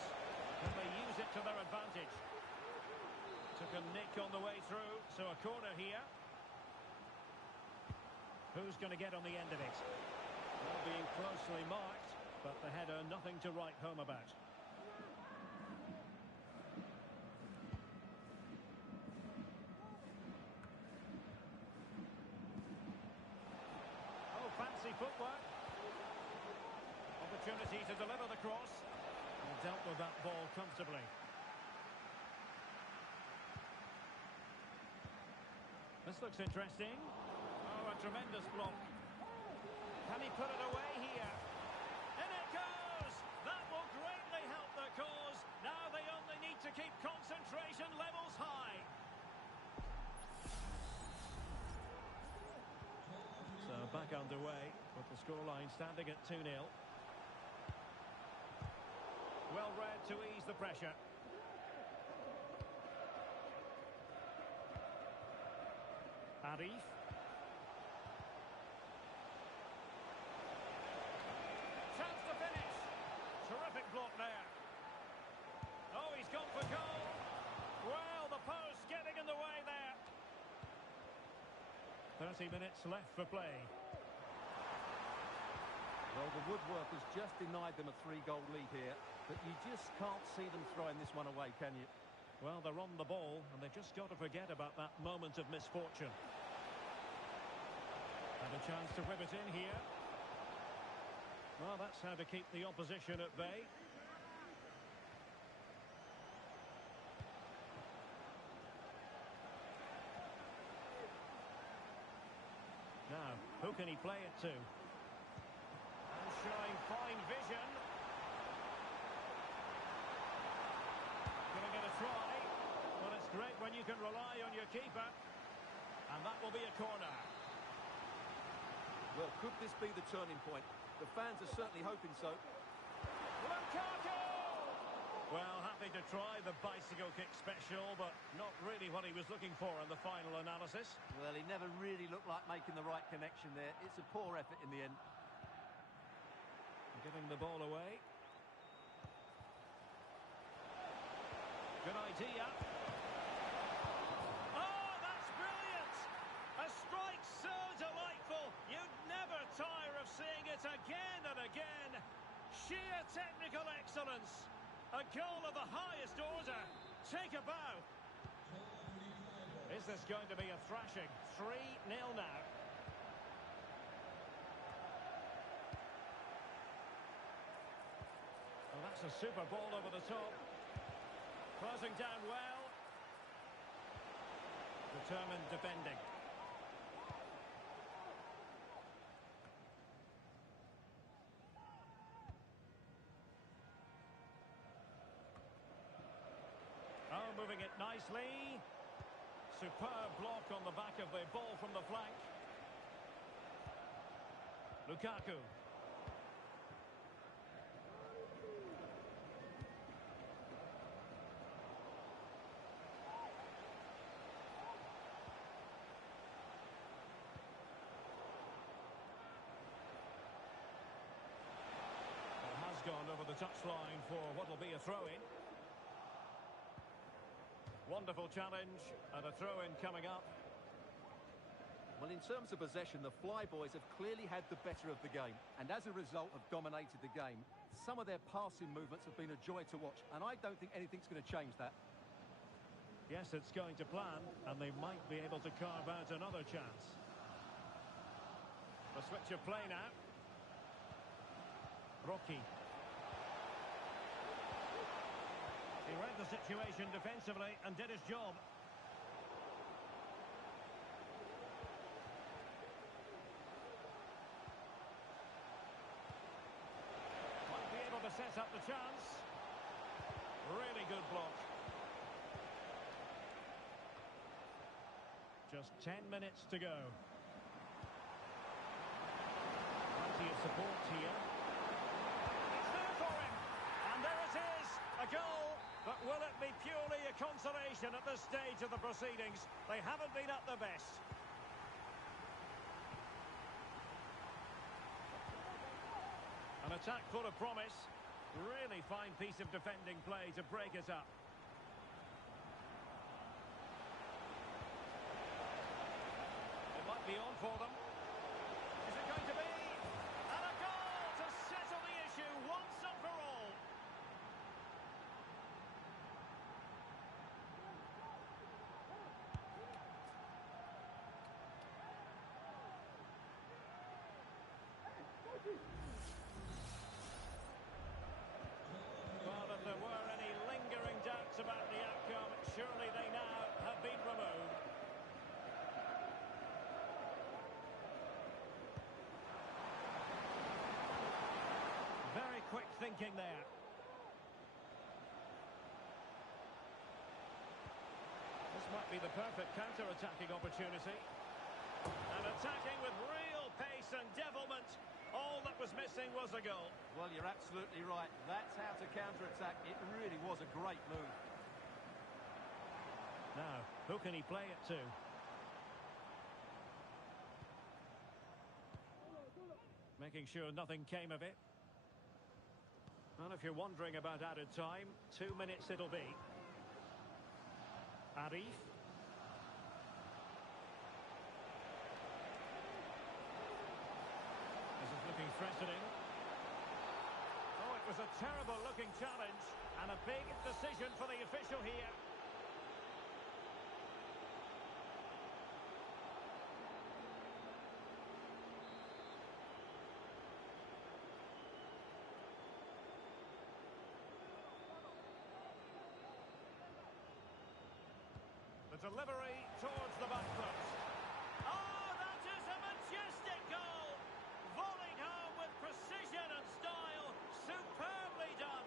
Can they use it to their advantage? Took a nick on the way through, so a corner here. Who's going to get on the end of it? Well, being closely marked, but the header nothing to write home about. footwork. Opportunity to deliver the cross. And dealt with that ball comfortably. This looks interesting. Oh, a tremendous block. Can he put it away here? In it goes! That will greatly help their cause. Now they only need to keep concentration levels high. So back underway with the scoreline standing at 2-0. Well read to ease the pressure. Arif. Chance to finish. Terrific block there. Oh, he's gone for goal. Well, the post getting in the way there. 30 minutes left for play. Well, the woodwork has just denied them a 3-goal lead here, but you just can't see them throwing this one away, can you? Well, they're on the ball, and they've just got to forget about that moment of misfortune. And a chance to whip it in here. Well, that's how to keep the opposition at bay. Now, who can he play it to? And showing fine vision. Gonna get a try. Well, it's great when you can rely on your keeper. And that will be a corner. Well, could this be the turning point? The fans are certainly hoping so. Lukaku! Well, happy to try the bicycle kick special, but not really what he was looking for in the final analysis. Well, he never really looked like making the right connection there. It's a poor effort in the end. Giving the ball away. Good idea. Oh, that's brilliant! A strike so delightful. You'd never tire of seeing it again and again. Sheer technical excellence. A goal of the highest order. Take a bow. Is this going to be a thrashing? 3-0 now. Well, that's a super ball over the top. Closing down well. Determined defending. Oh, moving it nicely. Superb block on the back of the ball from the flank. Lukaku. Has gone over the touchline for what will be a throw-in. Wonderful challenge and a throw-in coming up. Well, in terms of possession, the Flyboys have clearly had the better of the game, and as a result have dominated the game. Some of their passing movements have been a joy to watch, and I don't think anything's going to change that. Yes, it's going to plan, and they might be able to carve out another chance. The switch of play now. Rocky. He read the situation defensively and did his job. Might be able to set up the chance. Really good block. Just 10 minutes to go. Plenty of support here. It's there for him. And there it is. A goal. But will it be purely a consolation at this stage of the proceedings? They haven't been at their best. An attack full of promise. Really fine piece of defending play to break it up. It might be on for them. Is it going to be? And a goal to settle the issue once and for all. quick thinking there. This might be the perfect counter-attacking opportunity. And attacking with real pace and devilment. All that was missing was a goal. Well, you're absolutely right. That's how to counter-attack. It really was a great move. Now, who can he play it to? Making sure nothing came of it. Well, if you're wondering about added time, 2 minutes it'll be. Arif. This is looking threatening. Oh, it was a terrible-looking challenge, and a big decision for the official here. The delivery towards the back post. Oh, that is a majestic goal! Volleyed home with precision and style. Superbly done.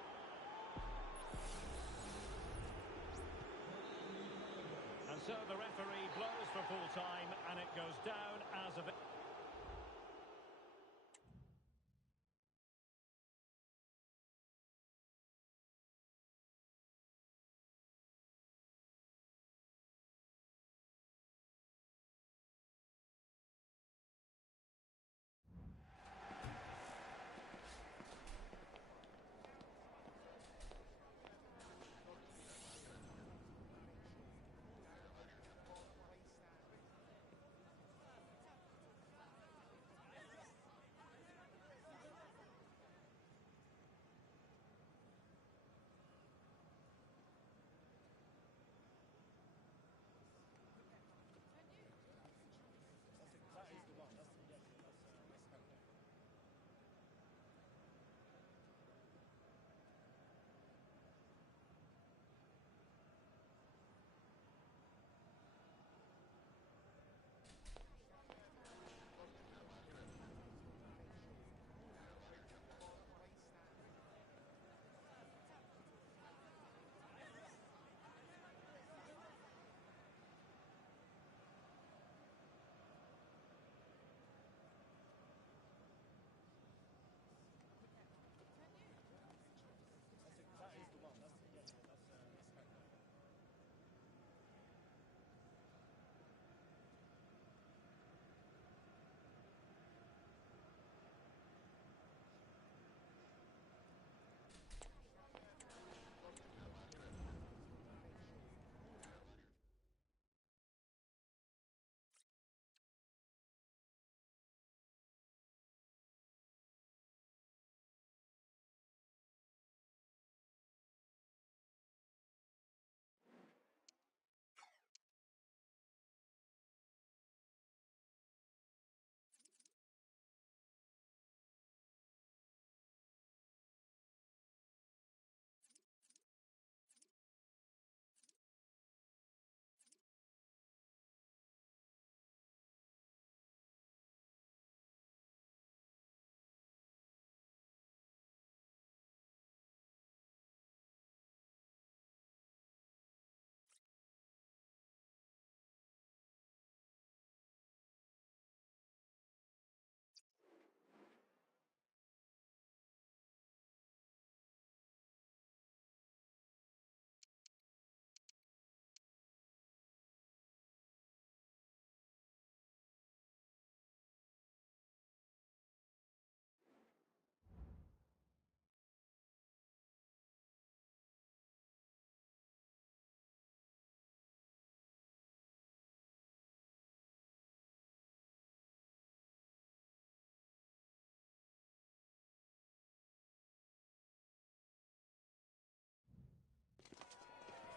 And so the referee blows for full time, and it goes down as a...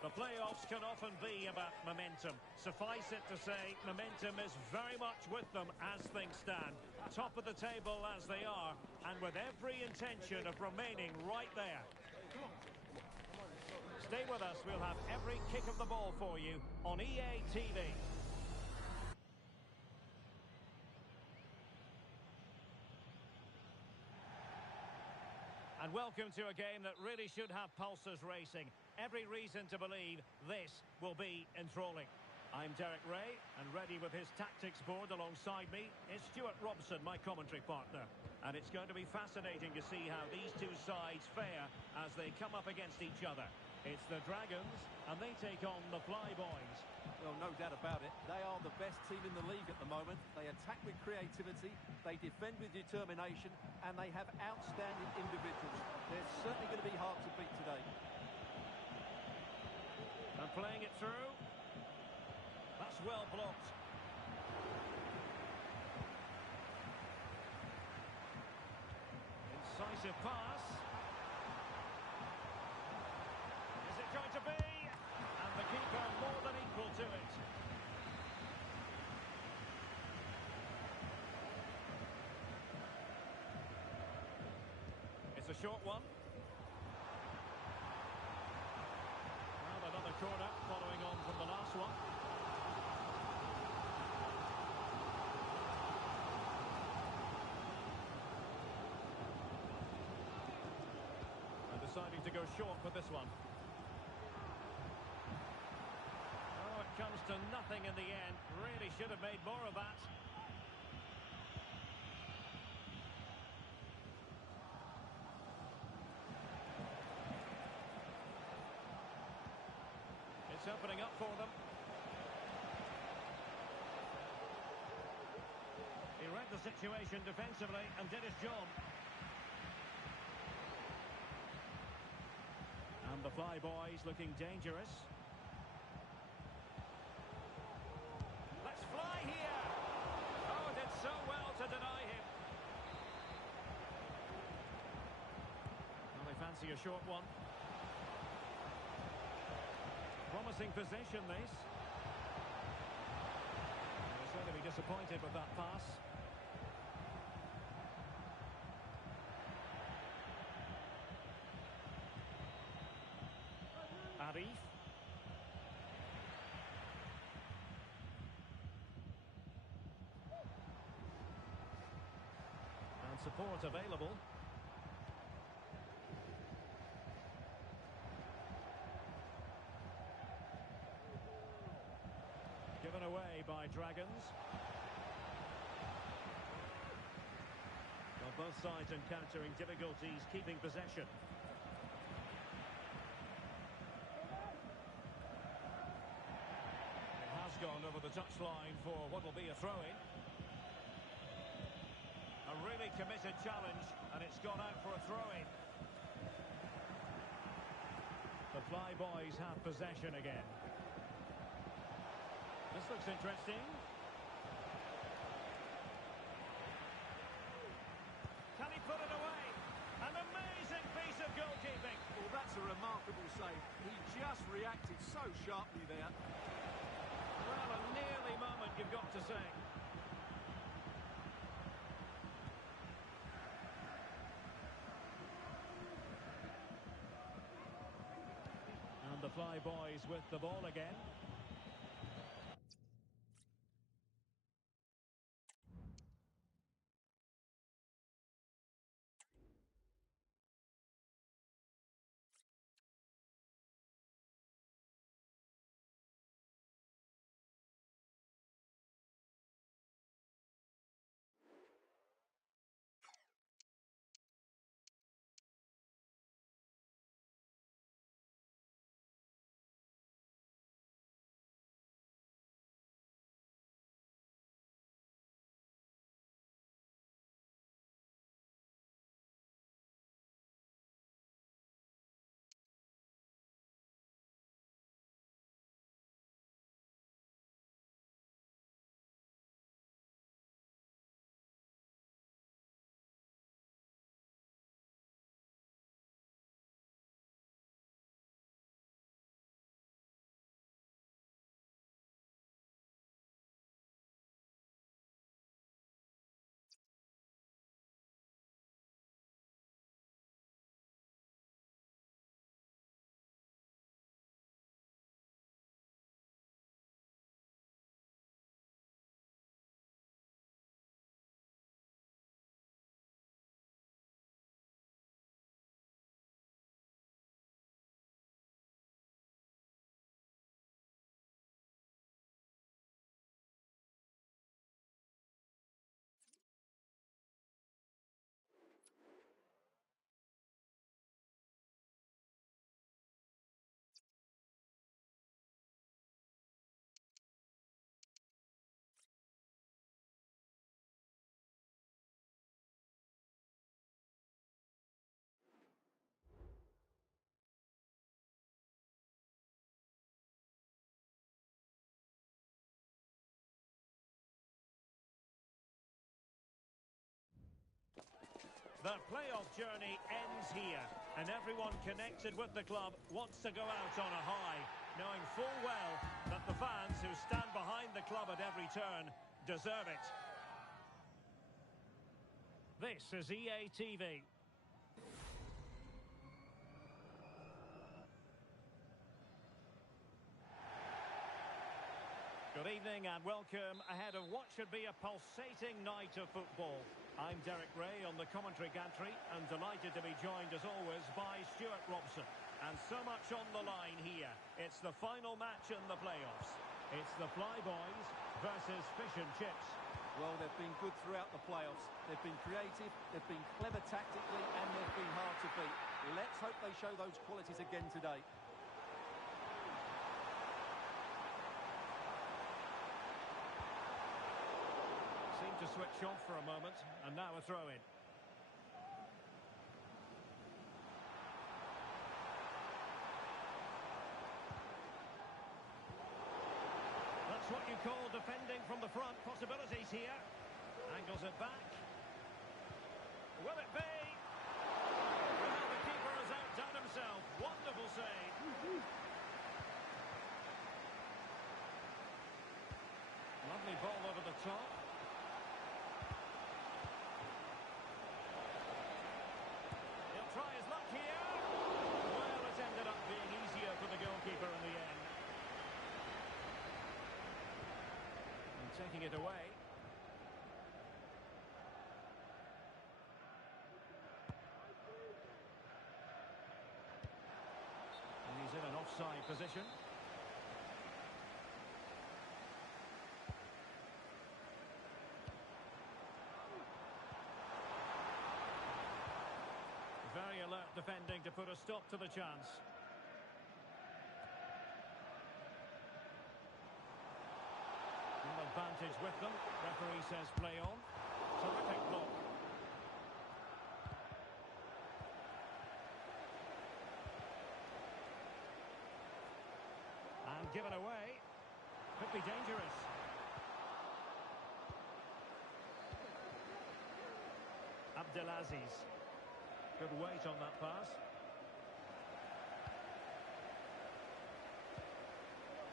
The playoffs can often be about momentum. Suffice it to say, momentum is very much with them as things stand. Top of the table as they are, and with every intention of remaining right there. Stay with us, we'll have every kick of the ball for you on EA TV. And welcome to a game that really should have pulses racing. Every reason to believe this will be enthralling. I'm Derek Ray, and ready with his tactics board alongside me is Stuart Robson, my commentary partner. And it's going to be fascinating to see how these two sides fare as they come up against each other. It's the Dragons, and they take on the Flyboys. Well, no doubt about it. They are the best team in the league at the moment. They attack with creativity, they defend with determination, and they have outstanding individuals. They're certainly going to be hard to beat today. And playing it through. That's well blocked. Incisive pass. Is it going to be? And the keeper more than equal to it. It's a short one. Well, another corner following on from the last one. Deciding to go short with this one. Oh, it comes to nothing in the end. Really should have made more of that. It's opening up for them. He read the situation defensively and did his job. And the Flyboys looking dangerous. Let's fly here! Oh, did so well to deny him. Well, they fancy a short one. Promising possession, this. They'll certainly be disappointed with that pass. Arif. And support available. Given away by Dragons. Well, both sides encountering difficulties keeping possession. Gone over the touchline for what will be a throw-in. A really committed challenge, and it's gone out for a throw-in. The Flyboys have possession again. This looks interesting. Can he put it away? An amazing piece of goalkeeping. Well, that's a remarkable save. He just reacted so sharply there. Well, a nearly moment, you've got to say. And the Flyboys with the ball again. The playoff journey ends here, and everyone connected with the club wants to go out on a high, knowing full well that the fans who stand behind the club at every turn deserve it. This is EA TV. Good evening and welcome ahead of what should be a pulsating night of football. I'm Derek Ray on the commentary gantry and delighted to be joined as always by Stuart Robson. And so much on the line here. It's the final match in the playoffs. It's the Flyboys versus Fish and Chips. Well, they've been good throughout the playoffs. They've been creative, they've been clever tactically, and they've been hard to beat. Let's hope they show those qualities again today. Seemed to switch off for a moment, and now a throw-in. That's what you call defending from the front. Possibilities here. Angles it back. Will it be? Well, the keeper has outdone himself. Wonderful save. Lovely ball over the top. He'll try his luck here. Well, it ended up being easier for the goalkeeper in the end. And taking it away. And he's in an offside position. Very alert defending to put a stop to the chance. Full advantage with them. Referee says play on. Terrific block. And given away. Could be dangerous. Abdelaziz. Good weight on that pass.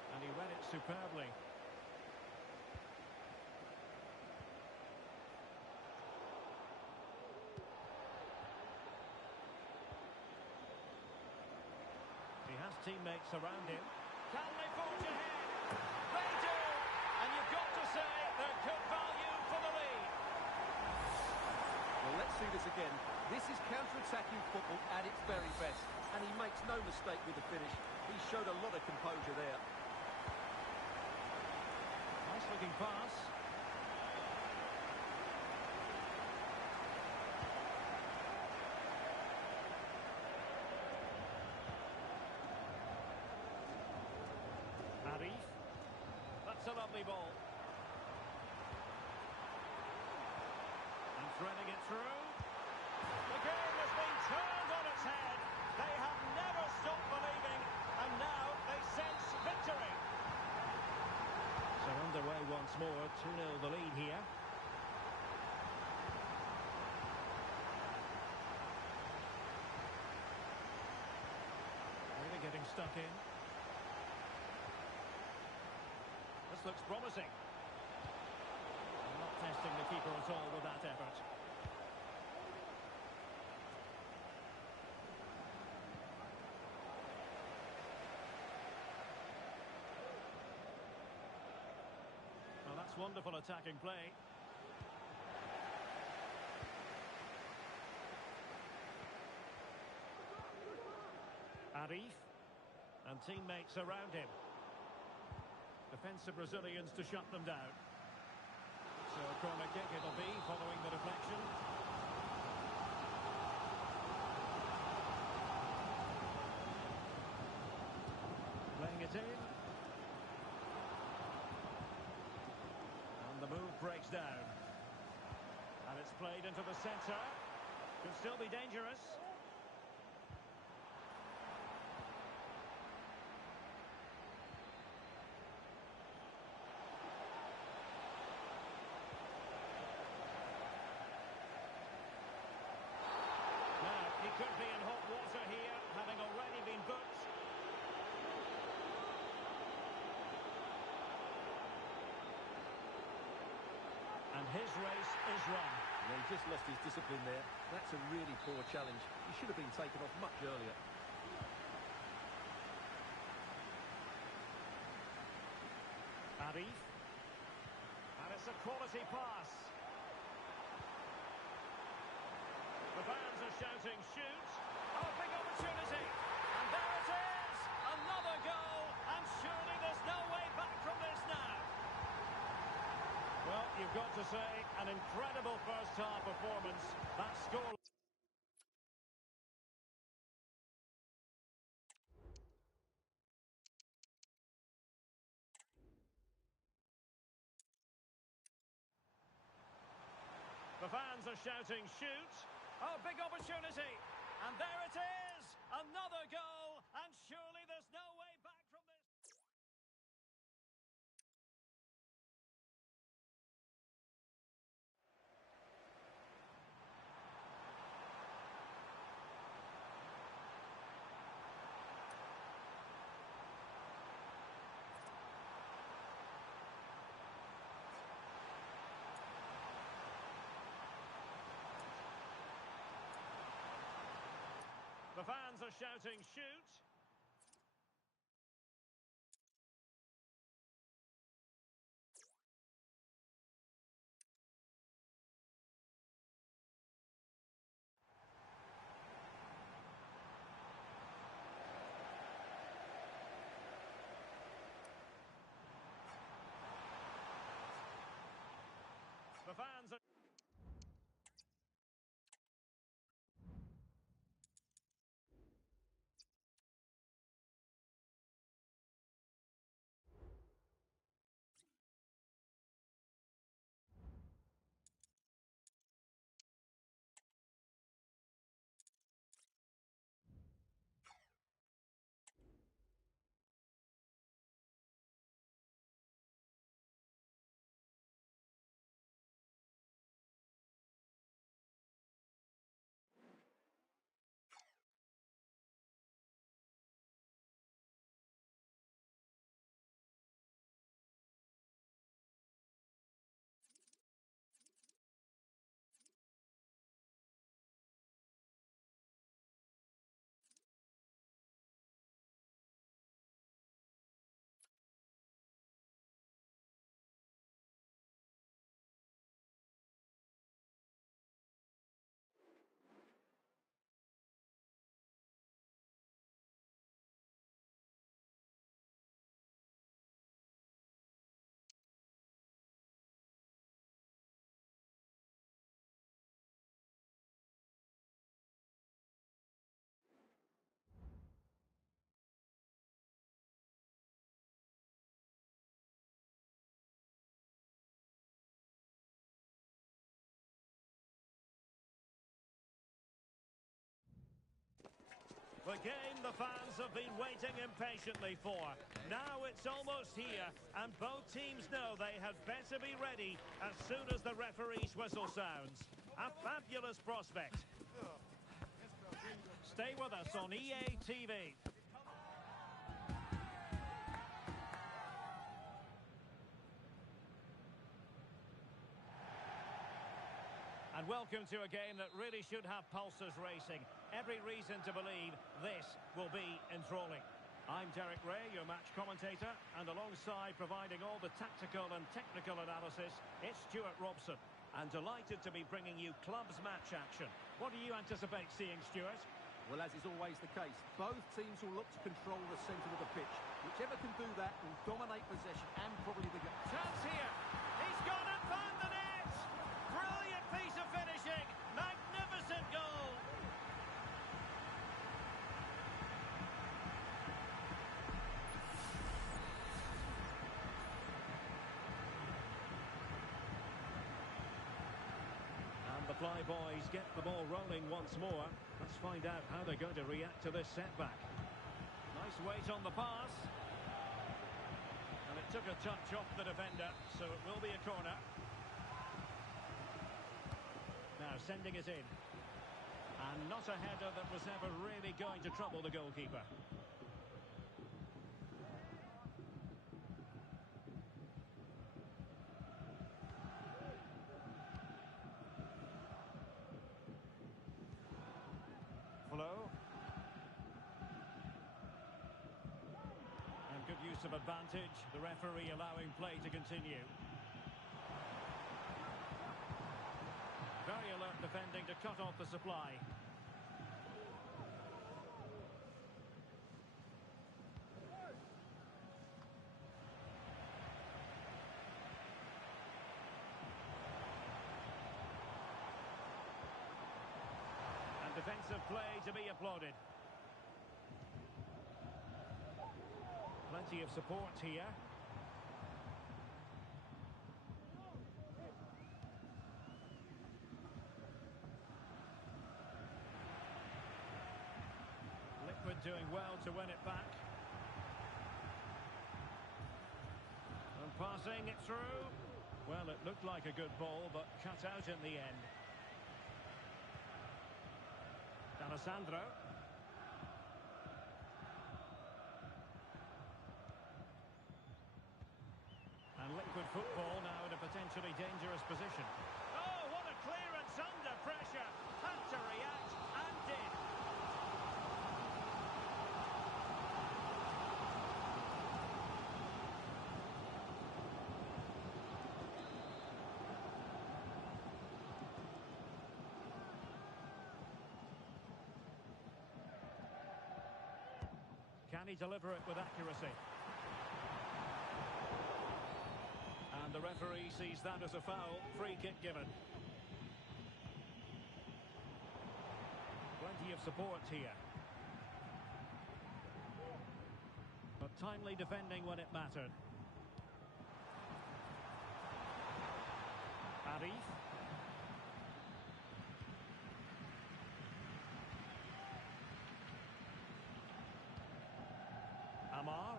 And he read it superbly. He has teammates around him. Can they forge ahead? They do! And you've got to say they're good value for the lead. Well, let's see this again. This is counter-attacking football at its very best. And he makes no mistake with the finish. He showed a lot of composure there. Nice looking pass. Arif. That's a lovely ball. And threading it through. The game has been turned on its head. They have never stopped believing, and now they sense victory. So underway once more, 2-0 the lead here. Really getting stuck in. This looks promising. Not testing the keeper at all with that effort. Well, that's wonderful attacking play. Arif. And teammates around him. Defensive Brazilians to shut them down. So a corner kick it'll be following the deflection. Playing it in. And the move breaks down. And it's played into the centre. Could still be dangerous. His race is run. Yeah, he just lost his discipline there. That's a really poor challenge. He should have been taken off much earlier. Arif. And it's a quality pass. The fans are shouting, shoot. Oh, big opportunity. And there it is. Another goal. And surely there's no way back from this now. Well, you've got to say, an incredible first-half performance. That score... The fans are shouting, shoot. Oh, big opportunity. And there it is. Another goal. And surely there's no way back from this. The fans are shouting, shoot. The fans are... The game the fans have been waiting impatiently for. Now it's almost here, and both teams know they had better be ready as soon as the referee's whistle sounds. A fabulous prospect. Stay with us on EA TV. And welcome to a game that really should have pulses racing. Every reason to believe this will be enthralling. I'm Derek Ray, your match commentator, and alongside providing all the tactical and technical analysis, it's Stuart Robson. And delighted to be bringing you clubs match action. What do you anticipate seeing, Stuart? Well, as is always the case, both teams will look to control the centre of the pitch. Whichever can do that will dominate possession and probably the game. Chance here. He's gone and found the net. Brilliant piece of finishing. Magnificent goal. And the Flyboys get the ball rolling once more. Let's find out how they're going to react to this setback. Nice weight on the pass. And it took a touch off the defender, so it will be a corner. Now sending it in. And not a header that was ever really going to trouble the goalkeeper. of advantage. The referee allowing play to continue. Very alert defending to cut off the supply. And defensive play to be applauded. Plenty of support here. Liquid doing well to win it back. And passing it through. Well, it looked like a good ball, but cut out in the end. Alessandro. And Liquid football now in a potentially dangerous position. Oh, what a clearance under pressure. Had to react and did. Can he deliver it with accuracy? And the referee sees that as a foul. Free kick given. Plenty of support here. But timely defending when it mattered. Arif. Amar.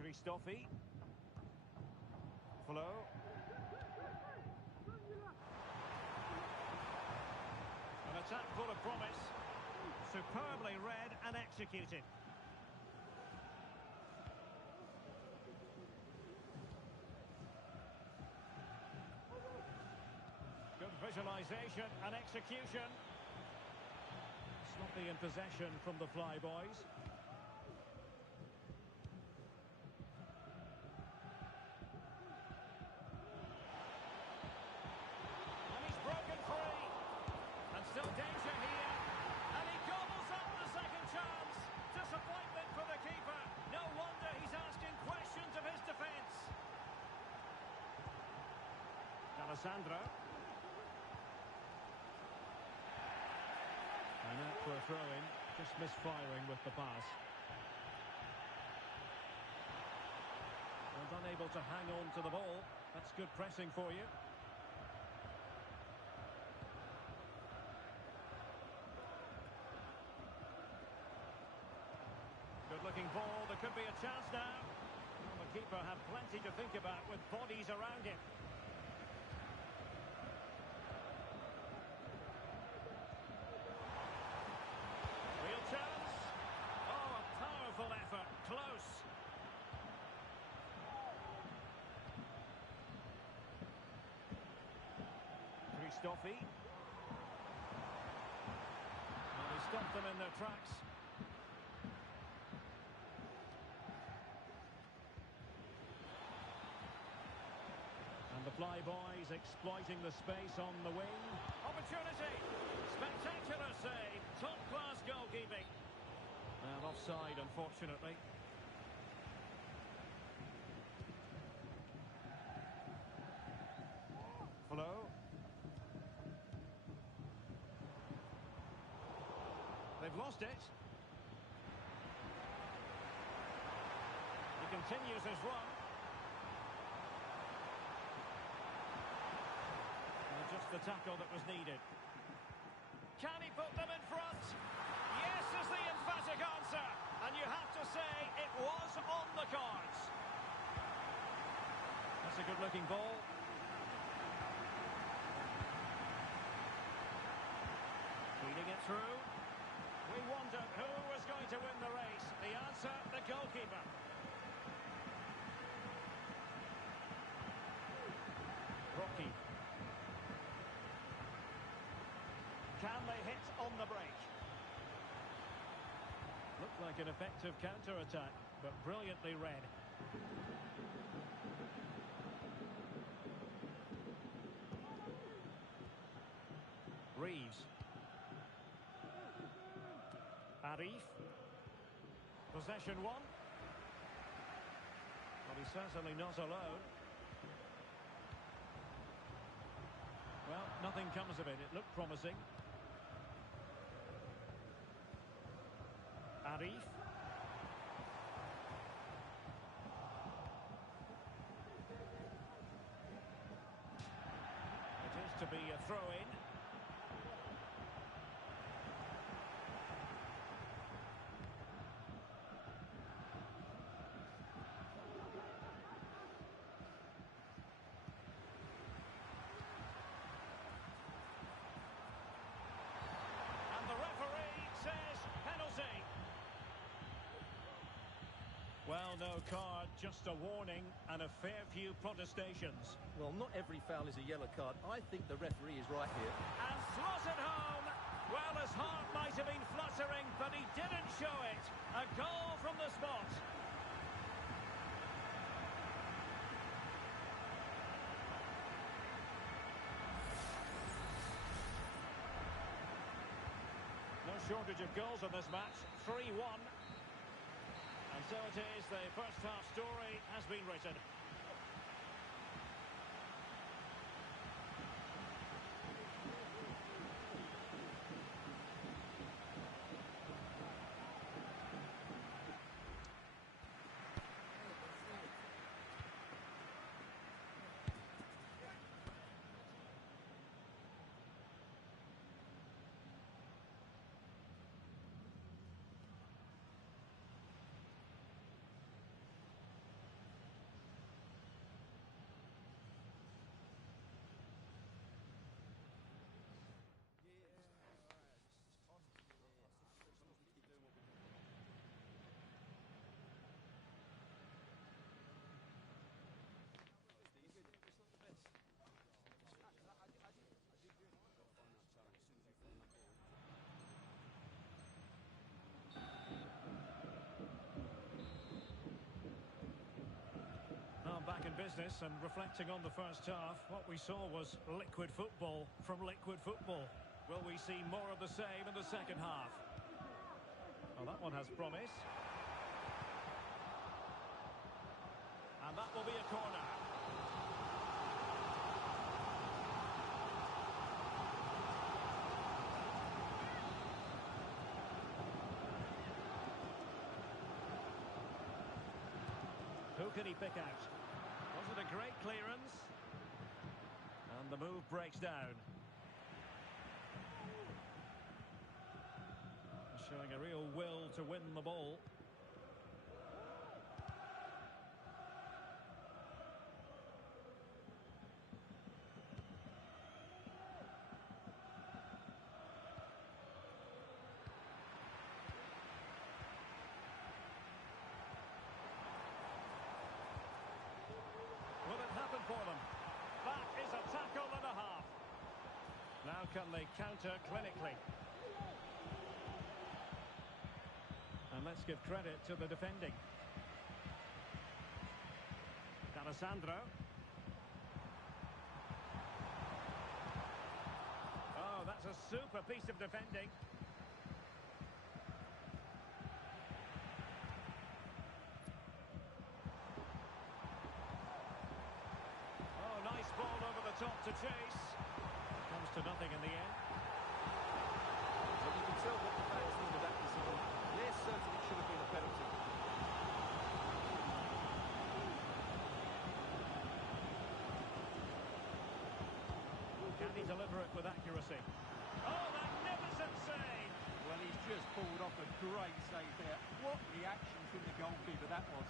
Christofi. Flo. An attack full of promise. Superbly read and executed. Good visualization and execution. Sloppy in possession from the Flyboys. And he's broken free. And still danger here. And he gobbles up the second chance. Disappointment for the keeper. No wonder he's asking questions of his defence. Alessandro. And out for a throw-in, just misfiring with the pass. And unable to hang on to the ball. That's good pressing for you. Good-looking ball, there could be a chance now. Well, the keeper had plenty to think about with bodies around him. Chance. Oh, a powerful effort. Close. Christofi. And he stopped them in their tracks. And the Flyboys exploiting the space on the wing. Opportunity. Spectacular save. Top-class goalkeeping. And offside, unfortunately. Flo. They've lost it. He continues his run. And just the tackle that was needed. Can he put them in front? Yes is the emphatic answer. And you have to say it was on the cards. That's a good-looking ball. Feeding it through. We wondered who was going to win the race. The answer, the goalkeeper. Rocky. Can they hit on the break? Look Looked like an effective counter-attack, but brilliantly read. Reeves. Arif. Possession one. Well, he's certainly not alone. Well, nothing comes of it. It looked promising. Arif. It is to be a throw-in. Well, no card, just a warning and a fair few protestations. Well, not every foul is a yellow card. I think the referee is right here. And slotted home! Well, his heart might have been fluttering, but he didn't show it. A goal from the spot. No shortage of goals in this match. 3-1. And so it is, the first half story has been written. Back in business and reflecting on the first half, what we saw was liquid football from liquid football. Will we see more of the same in the second half? Well, that one has promise. And that will be a corner. Who can he pick out? Was it a great clearance? And the move breaks down. Showing a real will to win the ball. Will it happen for them? That is a tackle and a half. Now can they counter clinically? And let's give credit to the defending. D'Alessandro. Oh, that's a super piece of defending. Oh, nice ball over the top to chase. Comes to nothing in the end. But you can tell what the fans think of that decision. They're certain it should have been a penalty. Can he deliver it with accuracy? Oh, magnificent save! Well, he's just pulled off a great save there. What reaction from the goalkeeper that was.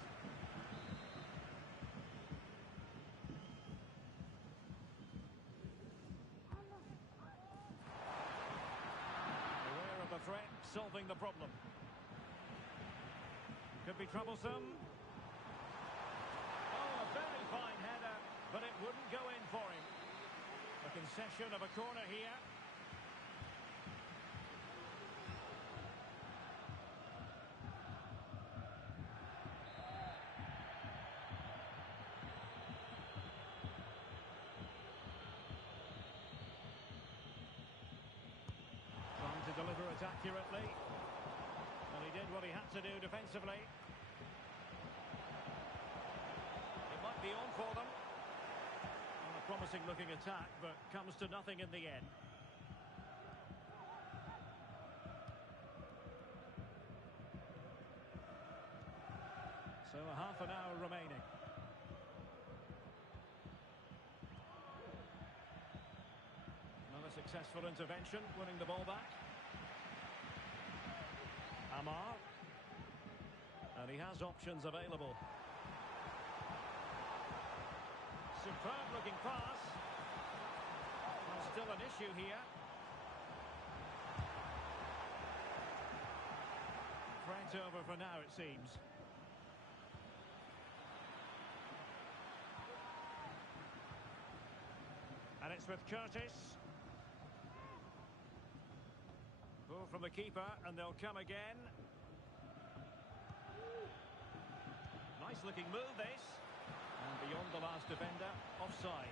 Aware of the threat, solving the problem. Could be troublesome. Oh, a very fine header, but it wouldn't go in for him. A concession of a corner here. quite accurately. And he did what he had to do defensively. It might be on for them. Well, a promising looking attack, but comes to nothing in the end. So a half an hour remaining. Another successful intervention, winning the ball back. Amar. And he has options available. Superb looking pass. Well, still an issue here. Threat over for now, it seems. And it's with Curtis. Ball from the keeper, and they'll come again. Nice looking move, this. And beyond the last defender, offside.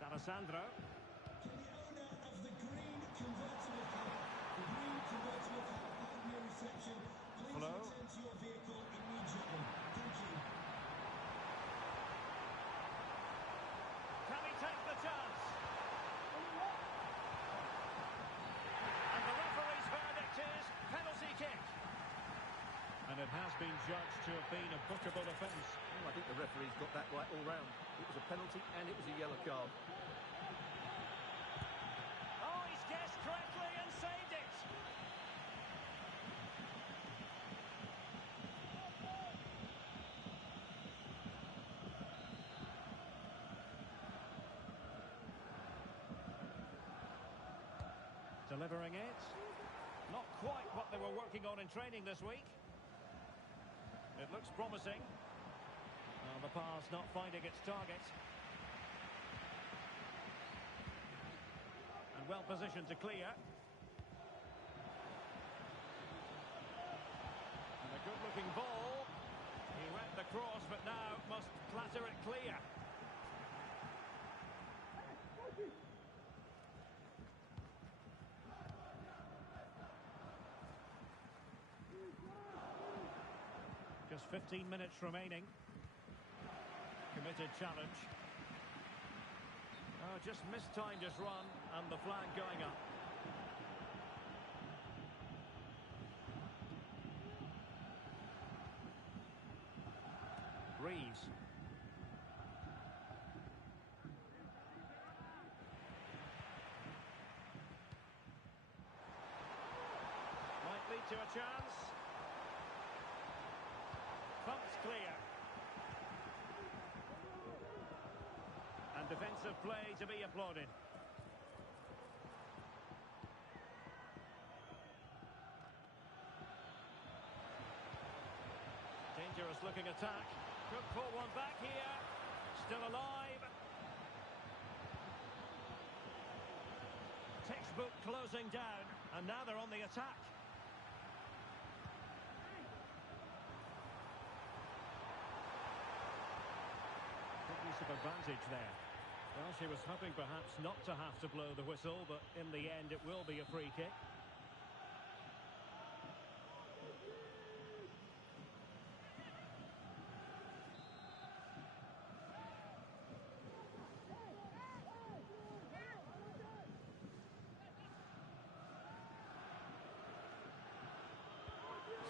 D'Alessandro. To the owner of the green convertible car. The green convertible car behind your reception. Please Hello? return to your vehicle immediately. Thank you. Can he take the chance? And the referee's verdict is penalty kick. And it has been judged to have been a bookable offence. Well, I think the referee's got that right all round. It was a penalty and it was a yellow card. Oh, he's guessed correctly and saved it. Delivering it. Not quite what they were working on in training this week. It looks promising. Well, the pass not finding its target. And well positioned to clear. And a good looking ball. He read the cross, but now must clatter it clear. Just 15 minutes remaining. Committed challenge. Oh, just mistimed his run and the flag going up. Reeves. Might lead to a chance. Pumped clear. And defensive play to be applauded. Dangerous looking attack. Could pull one back here. Still alive. Textbook closing down. And now they're on the attack. Use of advantage there. Well, she was hoping perhaps not to have to blow the whistle, but in the end it will be a free kick.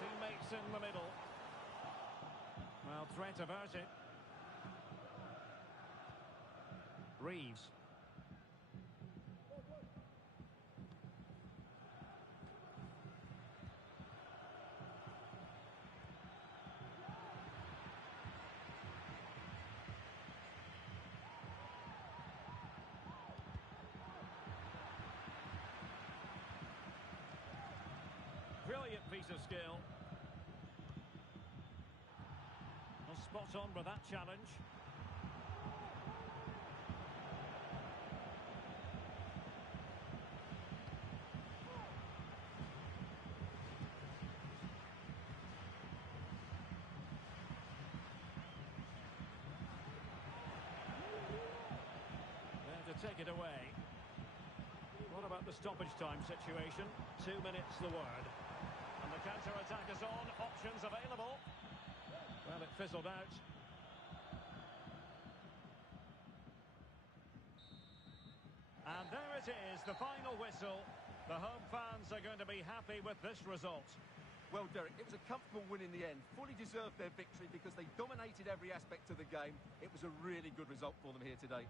Teammates in the middle. Well, threat averted. Reeves. Brilliant piece of skill. Well, spot on with that challenge. take it away. What about the stoppage time situation? 2 minutes the word. And the counter-attack is on. Options available. Well, it fizzled out. And there it is, the final whistle. The home fans are going to be happy with this result. Well, Derek, it was a comfortable win in the end. Fully deserved their victory because they dominated every aspect of the game. It was a really good result for them here today.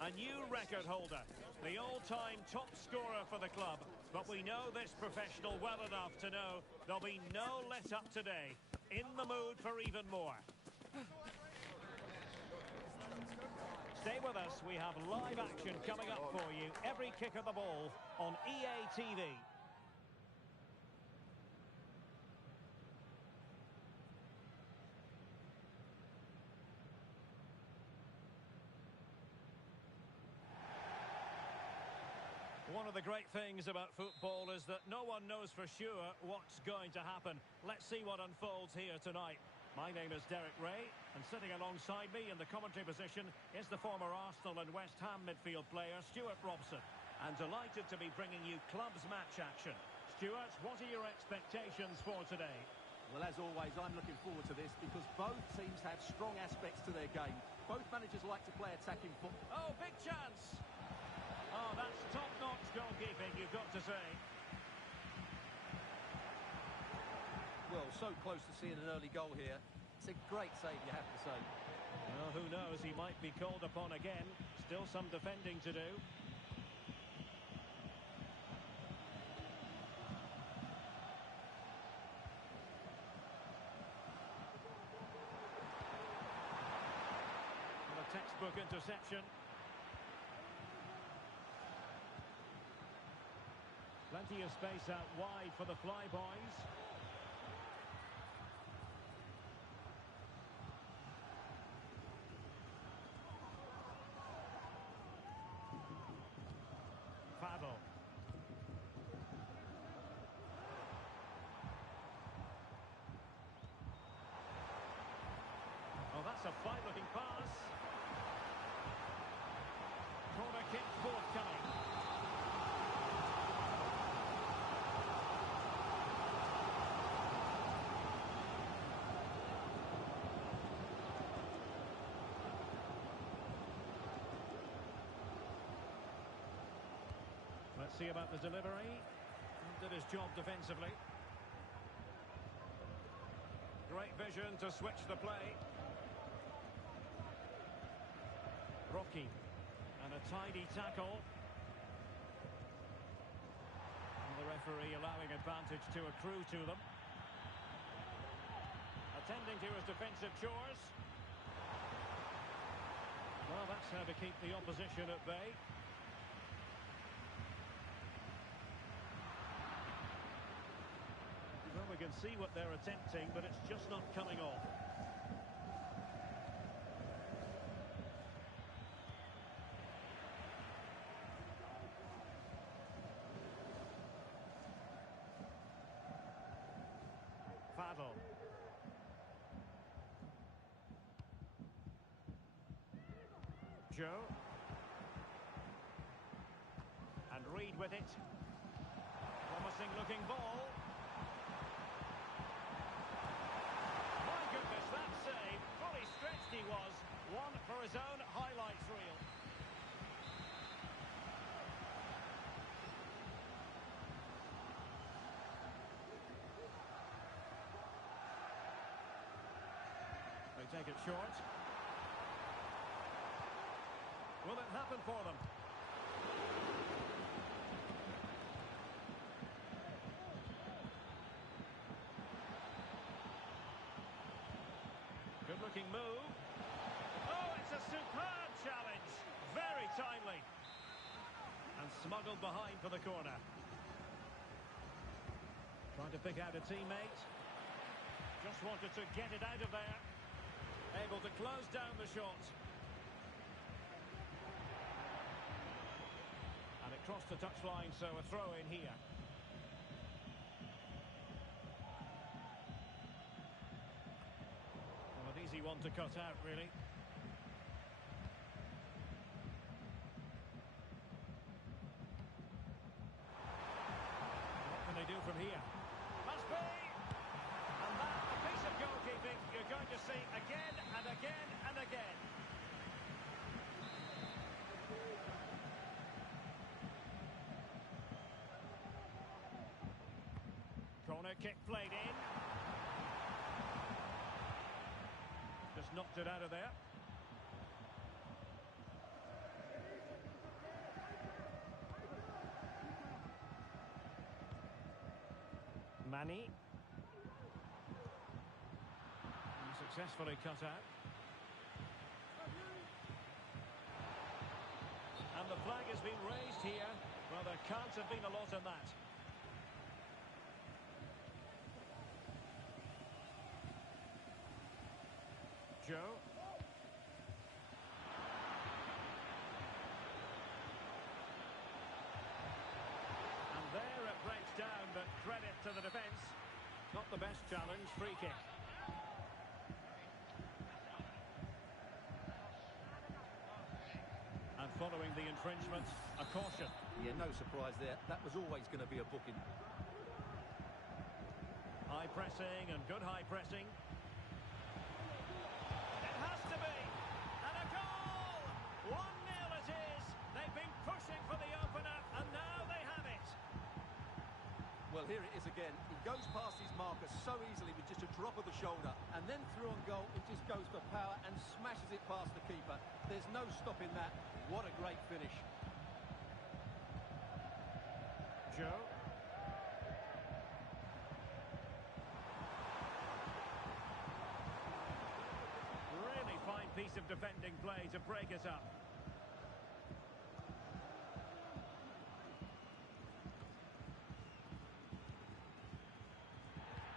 A new record holder, the all-time top scorer for the club. But we know this professional well enough to know there'll be no let-up today. In the mood for even more. Stay with us, we have live action coming up for you. Every kick of the ball on EA TV. One of the great things about football is that no one knows for sure what's going to happen. Let's see what unfolds here tonight. My name is Derek Ray, and sitting alongside me in the commentary position is the former Arsenal and West Ham midfield player, Stuart Robson. And delighted to be bringing you clubs match action. Stuart, what are your expectations for today? Well, as always, I'm looking forward to this because both teams have strong aspects to their game. Both managers like to play attacking football. Oh, big chance! Oh, that's top-notch goalkeeping, you've got to say. Well, so close to seeing an early goal here. It's a great save, you have to say. Well, who knows, he might be called upon again. Still some defending to do. And a textbook interception. Plenty of space out wide for the Flyboys. Fadl. Oh, that's a fine-looking pass. Corner kick forthcoming. Let's see about the delivery. Did his job defensively. Great vision to switch the play. Rocky. And a tidy tackle. advantage to accrue to them. Attending to his defensive chores. Well, that's how to keep the opposition at bay. Well, we can see what they're attempting, but it's just not coming off. Fadl. Joe. And Reed with it. Promising looking ball. My goodness, that save. Fully stretched he was. One for his own highlights reel. They take it short. Will it happen for them? Good looking move. Oh, it's a superb challenge. Very timely. And smuggled behind for the corner. Trying to pick out a teammate. Just wanted to get it out of there. Able to close down the shot. And it crossed the touchline, so a throw in here. Well, an easy one to cut out, really. What can they do from here? Must be! And that, a piece of goalkeeping you're going to see again and again and again. Corner kick played in. Just knocked it out of there. Manny. Successfully cut out. And the flag has been raised here. Well, there can't have been a lot in that. Joe. And there it breaks down, but credit to the defence. Not the best challenge, free kick. And following the infringement, a caution. Yeah, no surprise there. That was always going to be a booking. High pressing and good high pressing. It has to be. And a goal! 1-0 it is. They've been pushing for the opener, and now they have it. Well, here it is again. He goes past his marker so easily with just a drop of the shoulder. And then through on goal, it just goes for power and smashes it past the keeper. There's no stopping that. What a great finish. Joe. Really fine piece of defending play to break it up.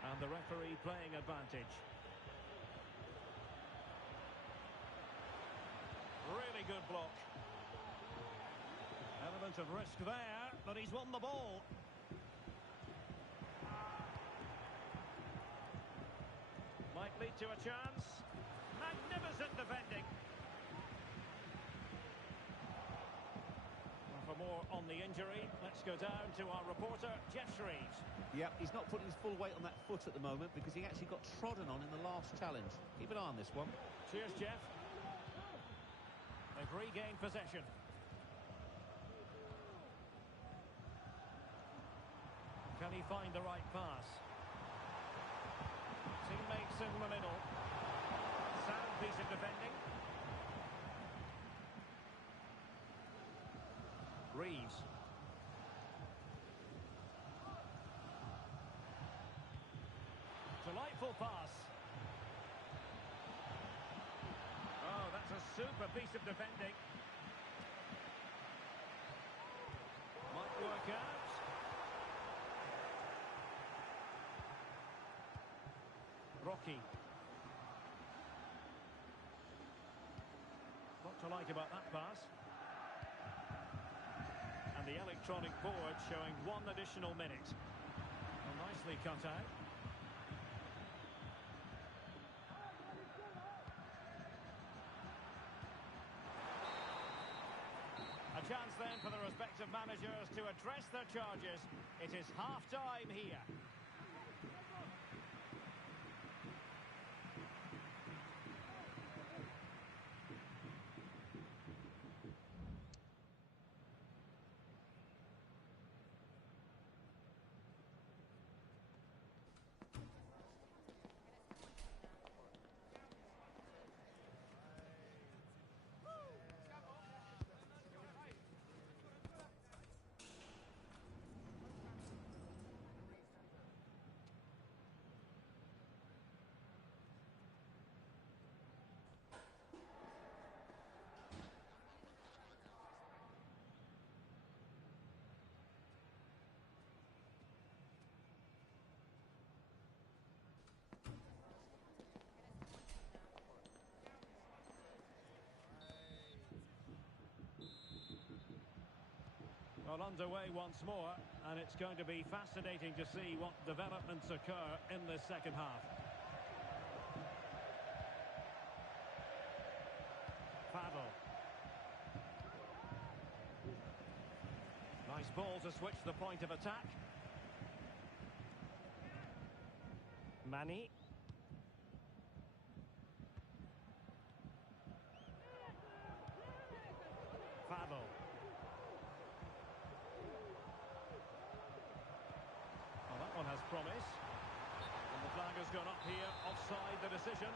And the referee playing advantage. Really good block. Element of risk there, but he's won the ball. Might lead to a chance. Magnificent defending. Well, for more on the injury, let's go down to our reporter, Jeff Shreves. Yeah, he's not putting his full weight on that foot at the moment because he actually got trodden on in the last challenge. Keep an eye on this one. Cheers, Jeff. They've regained possession. Can he find the right pass? Teammates in the middle. Sound piece of defending. Reeves. skillful pass. Oh, that's a super piece of defending. Might work out. Rocky. What to like about that pass? And the electronic board showing 1 additional minute. Well, nicely cut out. A chance then for the respective managers to address their charges. It is half-time here. Well, underway once more, and it's going to be fascinating to see what developments occur in this second half. Pavel. Nice ball to switch the point of attack. Manny. Pavel. One has promise. And the flag has gone up here, offside the decision.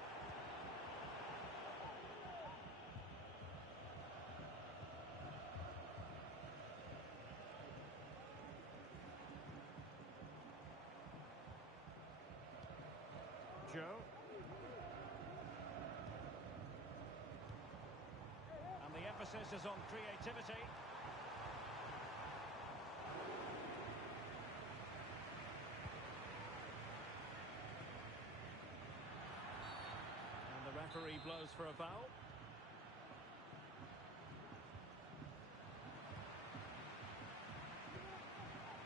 Joe. And the emphasis is on creativity. Referee blows for a foul.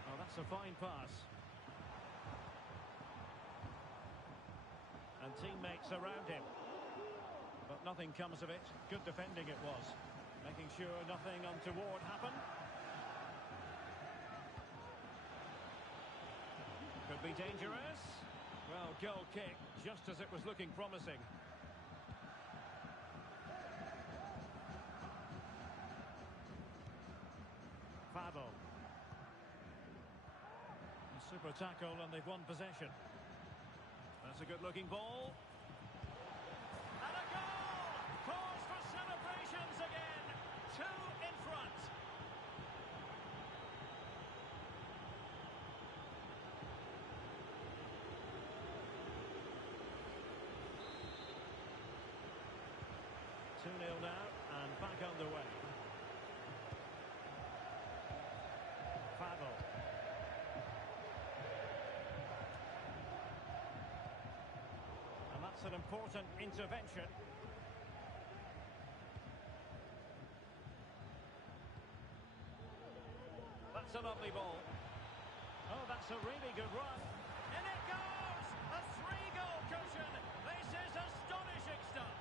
Oh, that's a fine pass. And teammates around him. But nothing comes of it. Good defending it was. Making sure nothing untoward happened. Could be dangerous. Well, goal kick, just as it was looking promising. Pavel. Super tackle, and they've won possession. That's a good-looking ball. And a goal! Cause for celebrations again. 2 in front. Two 0 now, and back underway. Pavel. And that's an important intervention. That's a lovely ball. Oh, that's a really good run. And it goes! A 3-goal cushion. This is astonishing stuff.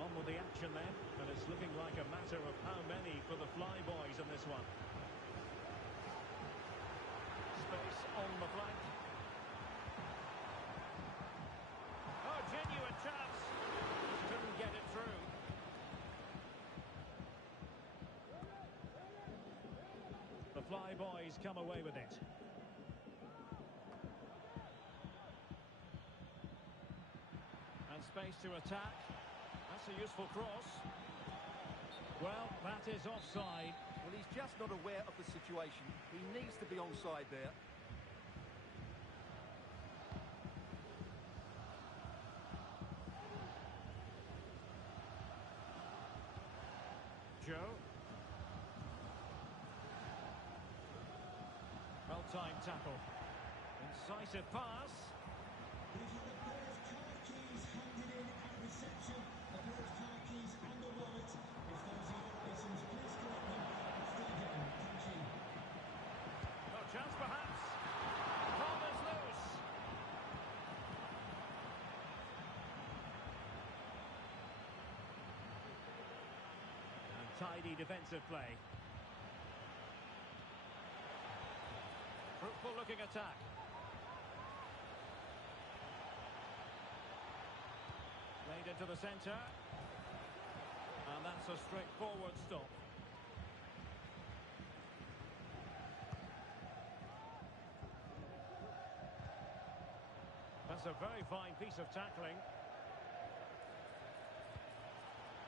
On with the action then, and it's looking like a matter of how many for the Flyboys in this one. Space on the flank. Oh, genuine chance. Couldn't get it through. The Flyboys come away with it. And space to attack. That's a useful cross. Well, that is offside. Well, he's just not aware of the situation. He needs to be onside there. Joe. Well-timed tackle. Incisive pass. These are the first car keys handed in at reception. The first car keys and the wallet. If those are your items, please collect them after the game. Thank you. No chance, perhaps. Ball is loose. And tidy defensive play. Fruitful looking attack. Played into the centre. And that's a straightforward stop. That's a very fine piece of tackling.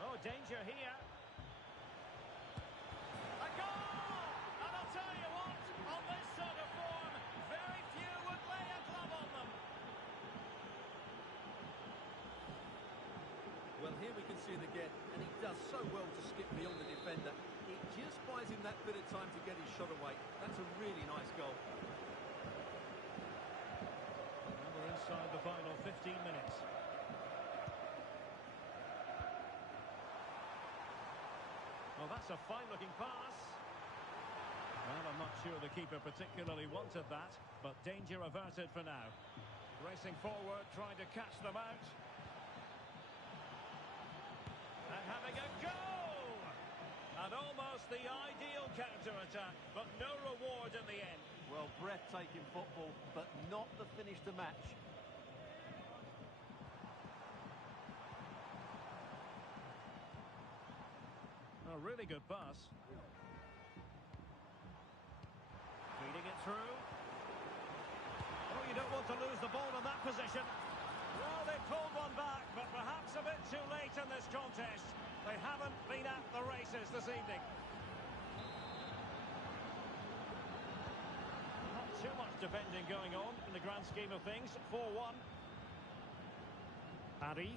Oh, danger here. A goal! And I'll tell you what, on this sort of form, very few would lay a glove on them. Well, here we can see it again, and he does so well to skip beyond the defender. It just buys him that bit of time to get his shot away. That's a really nice goal. And we're inside the final 15 minutes. Well, that's a fine-looking pass. Well, I'm not sure the keeper particularly wanted that, but danger averted for now. Racing forward, trying to catch them out. And having a goal! And almost the ideal counter-attack, but no reward in the end. Well, breathtaking football, but not the finish to match. A really good pass. Feeding it through. Oh, you don't want to lose the ball in that position. Well, they pulled one back, but perhaps a bit too late in this contest. They haven't been at the races this evening. Not too much defending going on in the grand scheme of things. 4-1. Arif.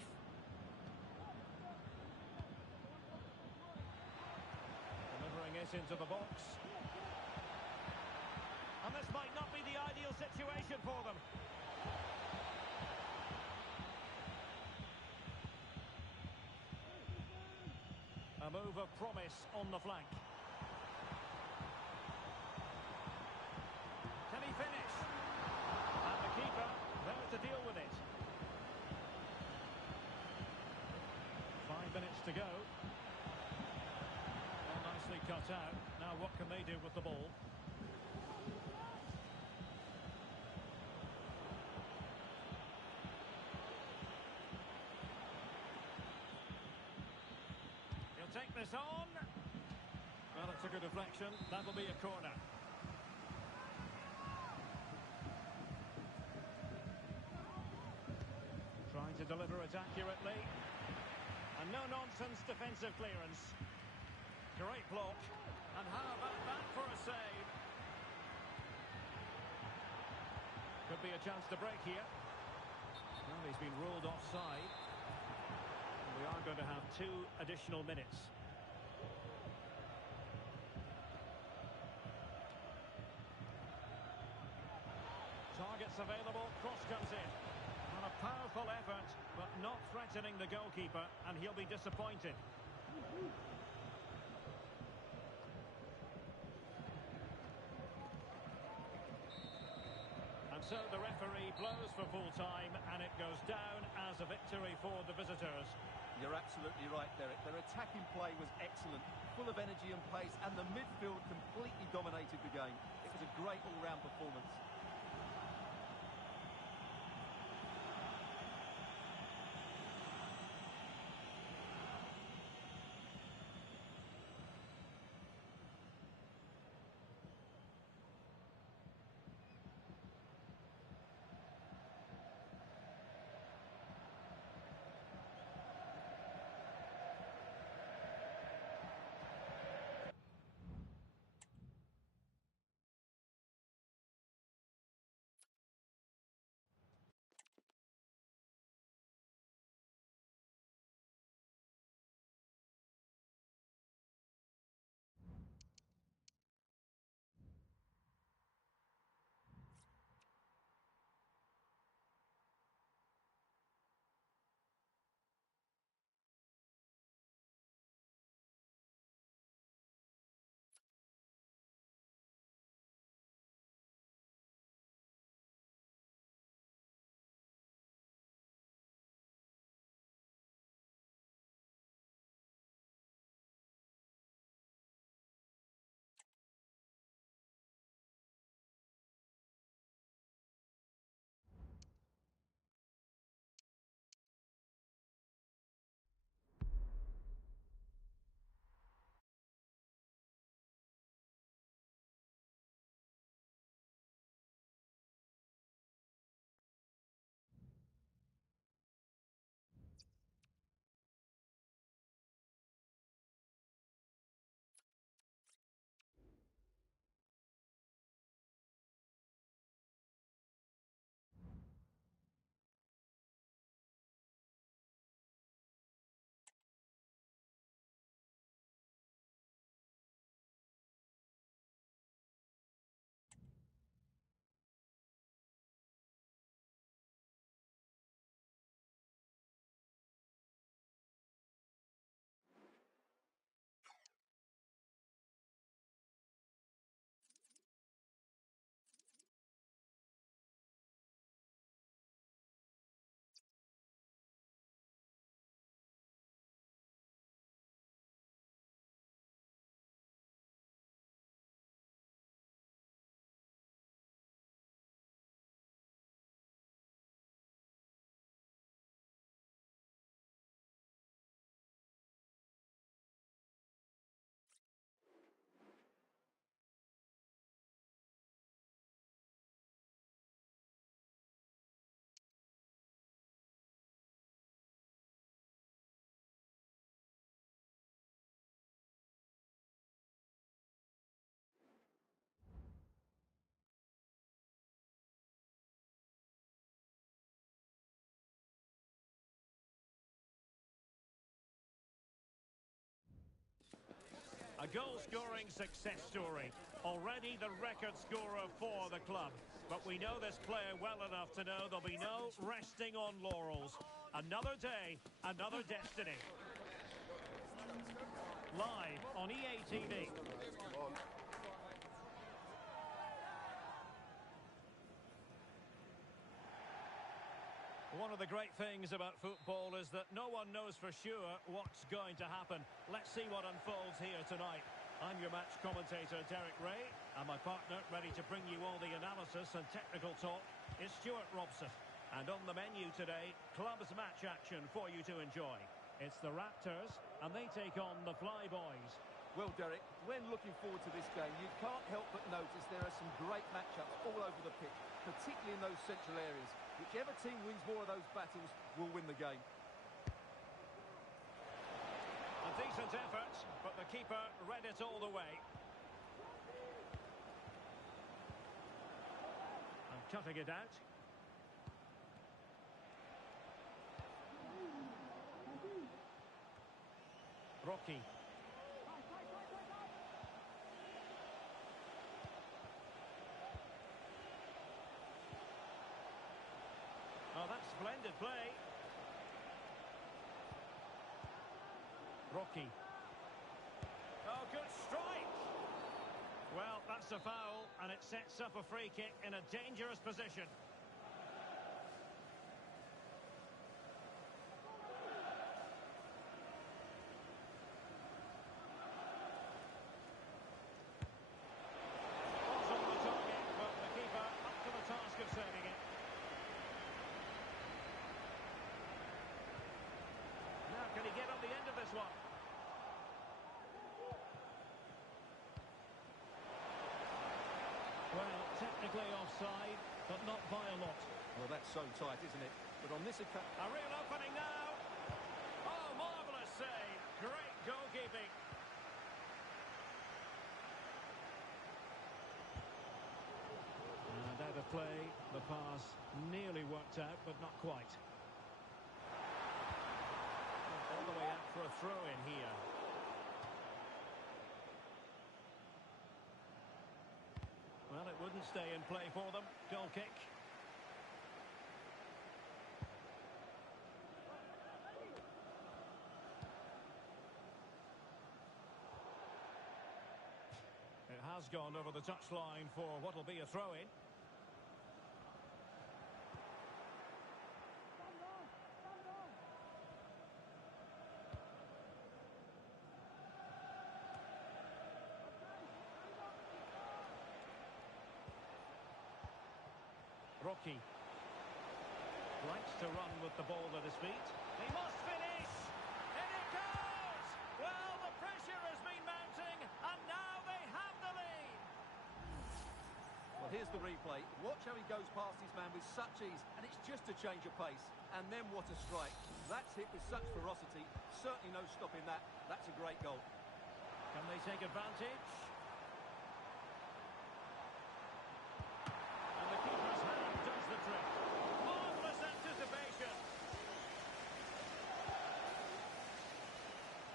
Delivering it into the box. And this might not be the ideal situation for them. A move of promise on the flank. Can he finish? And the keeper there to deal with it. 5 minutes to go. Well, nicely cut out. Now what can they do with the ball? Take this on. Well, it's a good deflection. That'll be a corner. Trying to deliver it accurately. And no-nonsense defensive clearance. Great block. And how about that for a save? Could be a chance to break here. Well, he's been ruled offside. We are going to have 2 additional minutes. Targets available, cross comes in. And a powerful effort, but not threatening the goalkeeper, and he'll be disappointed. And so the referee blows for full time, and it goes down as a victory for the visitors. You're absolutely right, Derek. Their attacking play was excellent, full of energy and pace, and the midfield completely dominated the game. It was a great all-round performance. goal-scoring success story. Already the record scorer for the club. But we know this player well enough to know there'll be no resting on laurels. Another day, another destiny. Live on EA TV. One of the great things about football is that no one knows for sure what's going to happen. Let's see what unfolds here tonight. I'm your match commentator, Derek Ray, and my partner, ready to bring you all the analysis and technical talk, is Stuart Robson. And on the menu today, clubs match action for you to enjoy. It's the Raptors, and they take on the Flyboys. Well, Derek, when looking forward to this game, you can't help but notice there are some great matchups all over the pitch, particularly in those central areas. Whichever team wins more of those battles will win the game. A decent effort, but the keeper read it all the way. And cutting it out. Rocky. Oh, that's splendid play. Rocky. Oh, good strike. Well, that's a foul, and it sets up a free kick in a dangerous position. Was on the target, but the keeper up to the task of saving it. Now, can he get on the end of this one? Well, technically offside, but not by a lot. Well, that's so tight, isn't it? But on this occasion... A real opening now. Oh, marvellous save. Great goalkeeping. And out of play, the pass nearly worked out, but not quite. All the way out for a throw-in here. Well, it wouldn't stay in play for them. Goal kick. It has gone over the touchline for what will be a throw-in. Rocky likes to run with the ball at his feet. He must finish! In it goes! Well, the pressure has been mounting, and now they have the lead! Well, here's the replay. Watch how he goes past his man with such ease, and it's just a change of pace. And then what a strike. That's hit with such ferocity. Certainly no stopping that. That's a great goal. Can they take advantage? And the keeper's hand does the trick. Marvellous anticipation.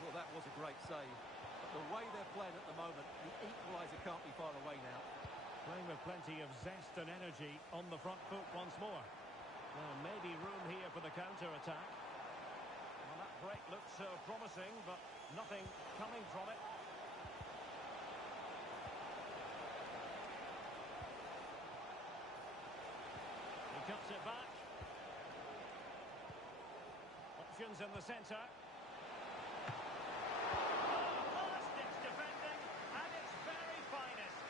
Well, that was a great save. But the way they're playing at the moment, the equaliser can't be far away now. Playing with plenty of zest and energy on the front foot once more. Well, maybe room here for the counter-attack. Well, that break looks so promising, but nothing coming from it. He cuts it back. Options in the centre. Last-ditch defending, and its very finest.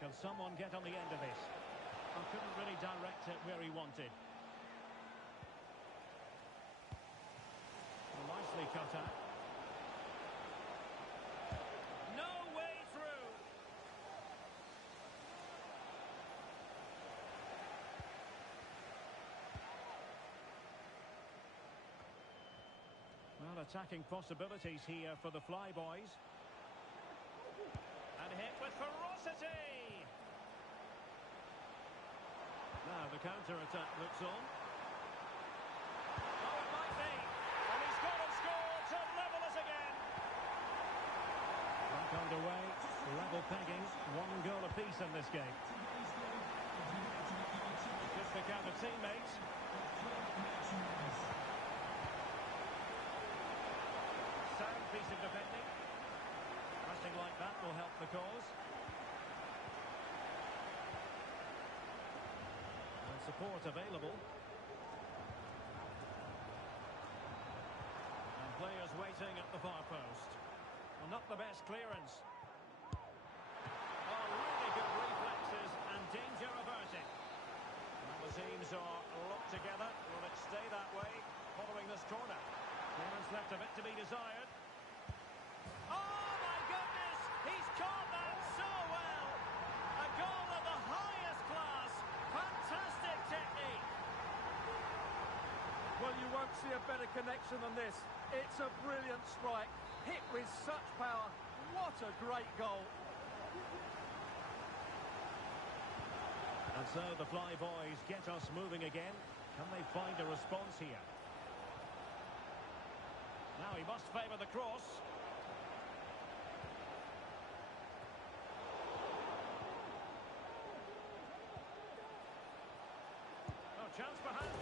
Can someone get on the end of this? I couldn't really direct it where he wanted. Nicely cut out. No way through. Well, attacking possibilities here for the Flyboys. And hit with ferocity. Now the counter-attack looks on. Oh, it might in this game. Just become a teammate. Sound piece of defending. Pressing like that will help the cause. And support available. And players waiting at the far post. Well, not the best clearance. Oh, really good reflexes and danger averted. Now the teams are locked together. Will it stay that way following this corner? Clearance left a bit to be desired. Oh, my goodness! He's caught that so well! A goal of the highest class. Fantastic technique. Well, you won't see a better connection than this. It's a brilliant strike. Hit with such power. What a great goal. And so the Fly Boys get us moving again. Can they find a response here? Now he must favour the cross. Oh, chance perhaps.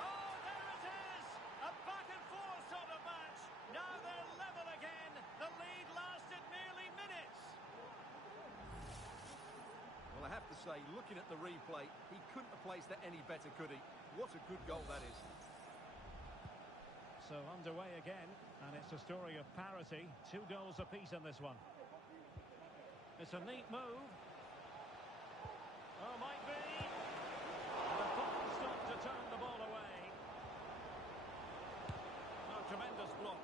Oh, there it is! A back and forth sort of match. Now they're level again. The lead lasted nearly minutes. Well, I have to say, looking at the replay, he couldn't have placed that any better, could he? What a good goal that is. So underway again, and it's a story of parity. 2 goals apiece in this one. It's a neat move. Oh, might be. The ball stop to turn the ball away. Oh, tremendous block.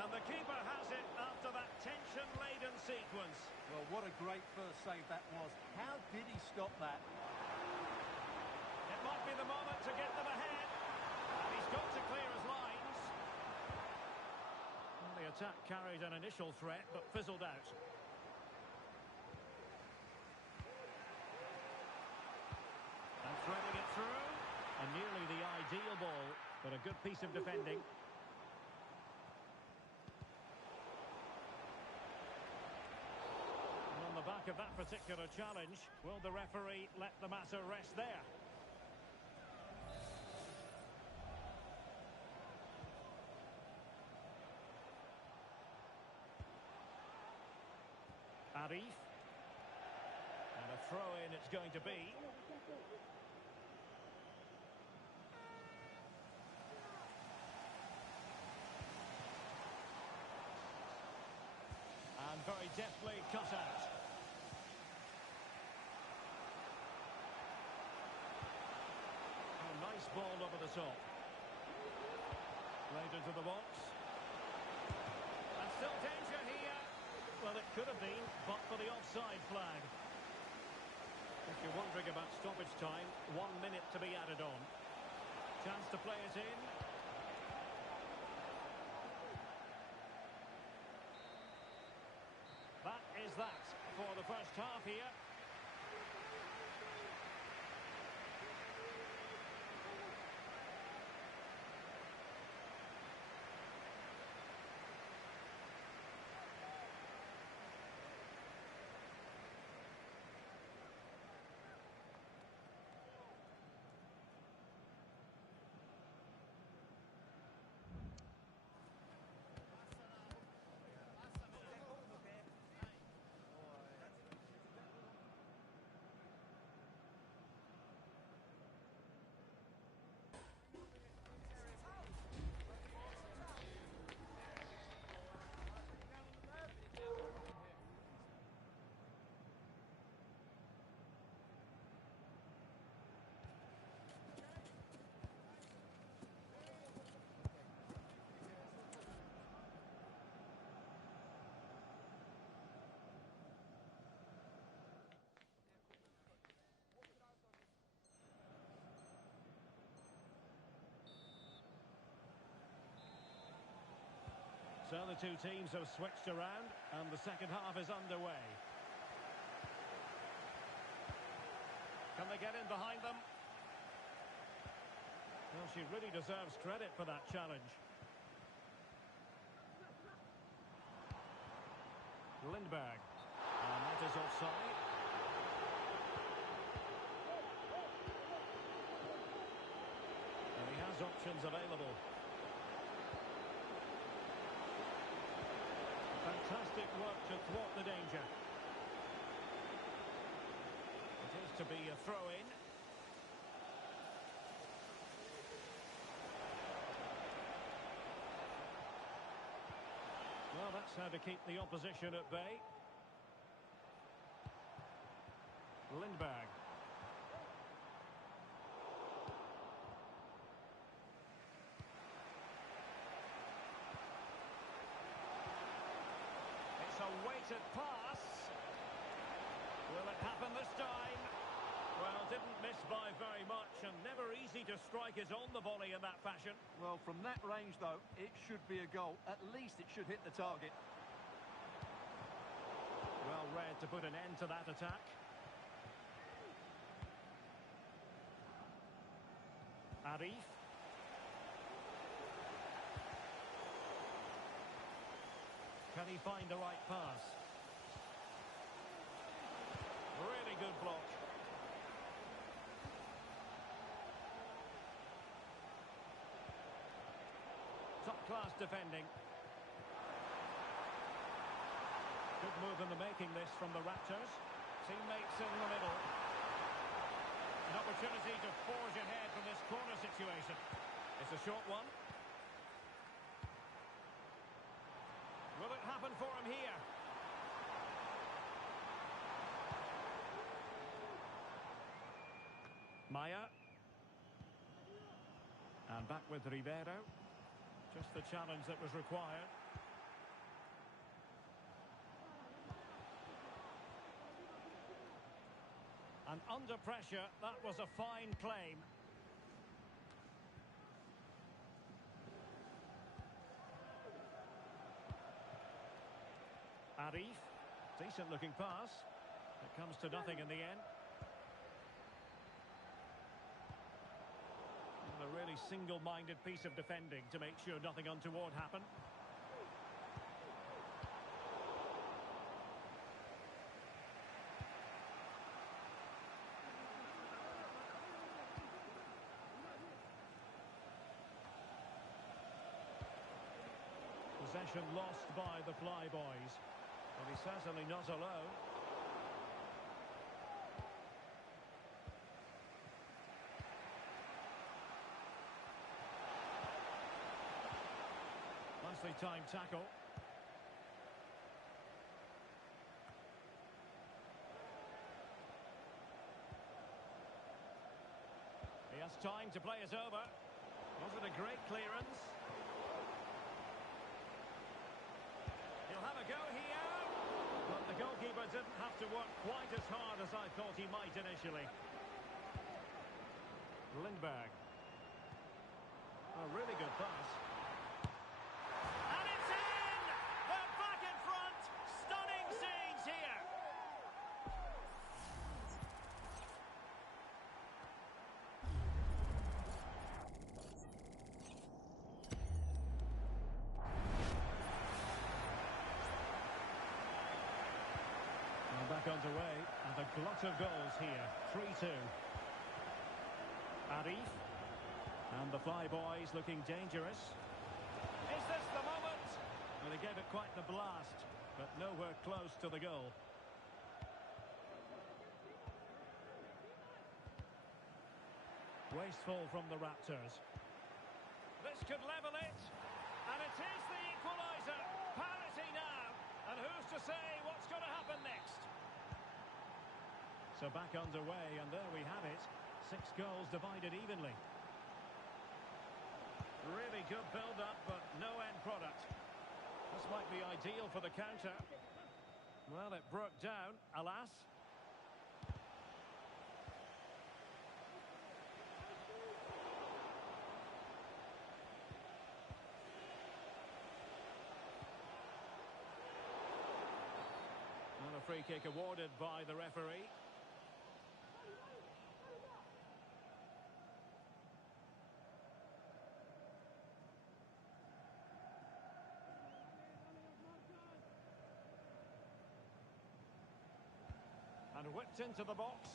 And the keeper has it after that tension-laden sequence. Well, what a great first save that was. How did he stop that? It might be the moment to get them ahead. And he's got to clear his lines. Well, the attack carried an initial threat, but fizzled out. And threading it through. And nearly the ideal ball, but a good piece of defending. And on the back of that particular challenge, will the referee let the matter rest there? Arif. And a throw-in it's going to be. And very deftly cut out. Oh, nice ball over the top. Played into the box. And still danger here. Well, it could have been, but for the offside flag. If you're wondering about stoppage time, 1 minute to be added on. Chance to play it in. That is that for the first half here. So the two teams have switched around and the second half is underway. Can they get in behind them? Well, she really deserves credit for that challenge. Lindberg. And that is offside. options available. Fantastic work to thwart the danger. It is to be a throw-in. Well, that's how to keep the opposition at bay. Lindberg. It's a weighted pass. Will it happen this time? Well, didn't miss by very much, and never easy to strike his on the volley in that fashion. Well, from that range, though, it should be a goal. At least it should hit the target. Well read to put an end to that attack. Arif. Can he find the right pass? Really good block. Top-class defending. Good move in the making this from the Raptors. Teammates in the middle. An opportunity to forge ahead from this corner situation. It's a short one. Will it happen for him here? Maya. And back with Ribeiro. Just the challenge that was required. And under pressure, that was a fine claim. Arif. Decent looking pass. It comes to nothing in the end. And a really single-minded piece of defending to make sure nothing untoward happened. Possession lost by the Flyboys. But he's certainly not alone. Nicely timed tackle. He has time to play it over. Was it a great clearance? He'll have a go here. But the goalkeeper didn't have to work quite as hard as I thought he might initially. Lindberg. A really good pass. And it's in! They're back in front! Stunning scenes here! And back underway, and a glut of goals here. 3-2. Arif. And the Flyboys looking dangerous. Is this the moment? Well, he gave it quite the blast, but nowhere close to the goal. Wasteful from the Raptors. This could level it. And it is the equaliser. Parity now. And who's to say what's going to happen next? So back underway, and there we have it. 6 goals divided evenly. Really good build-up, but no end product. This might be ideal for the counter. Well, it broke down, alas. And a free kick awarded by the referee. And whipped into the box.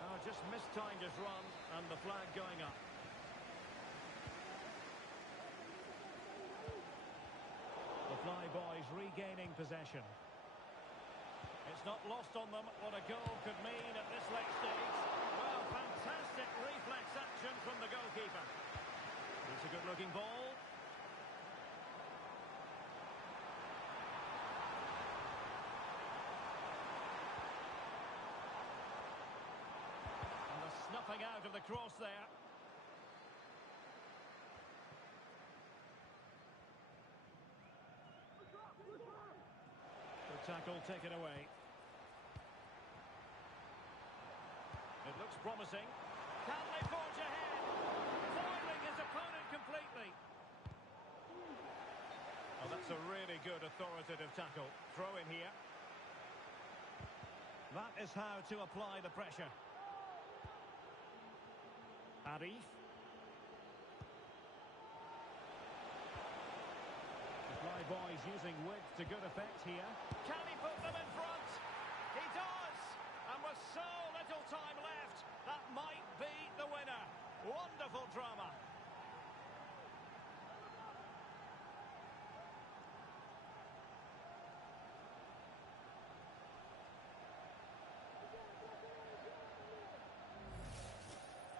Oh, just mistimed his run, and the flag going up. boys regaining possession. It's not lost on them what a goal could mean at this late stage. Well, fantastic reflex action from the goalkeeper. It's a good-looking ball. And the snuffing out of the cross there. The tackle taken away. It looks promising. Can they forge ahead? Foiling his opponent completely. Oh, that's a really good authoritative tackle. Throw in here. That is how to apply the pressure. Arif. The fly boys using width to good effect here. Can he put them in front? He does! And with so little time left, that might be the winner. Wonderful drama.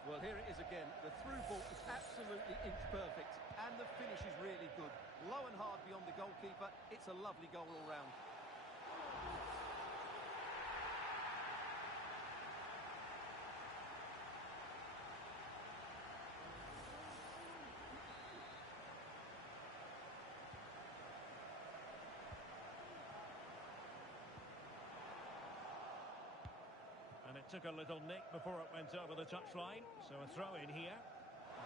Well, here it is again. The through ball is absolutely inch perfect, and the finish is really good. Low and hard beyond the goalkeeper. It's a lovely goal all round. And it took a little nick before it went over the touchline. So a throw in here.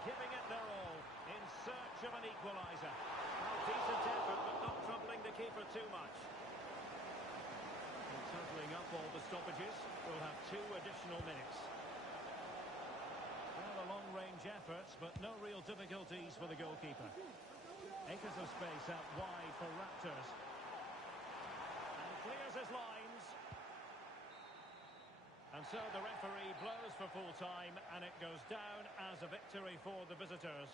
Giving it their all in search of an equaliser. Well, decent effort, but not troubling the keeper too much. And totalling up all the stoppages, we'll have 2 additional minutes. Well, a long-range effort, but no real difficulties for the goalkeeper. Acres of space out wide for Raptors. And clears his lines. And so the referee blows for full time, and it goes down as a victory for the visitors.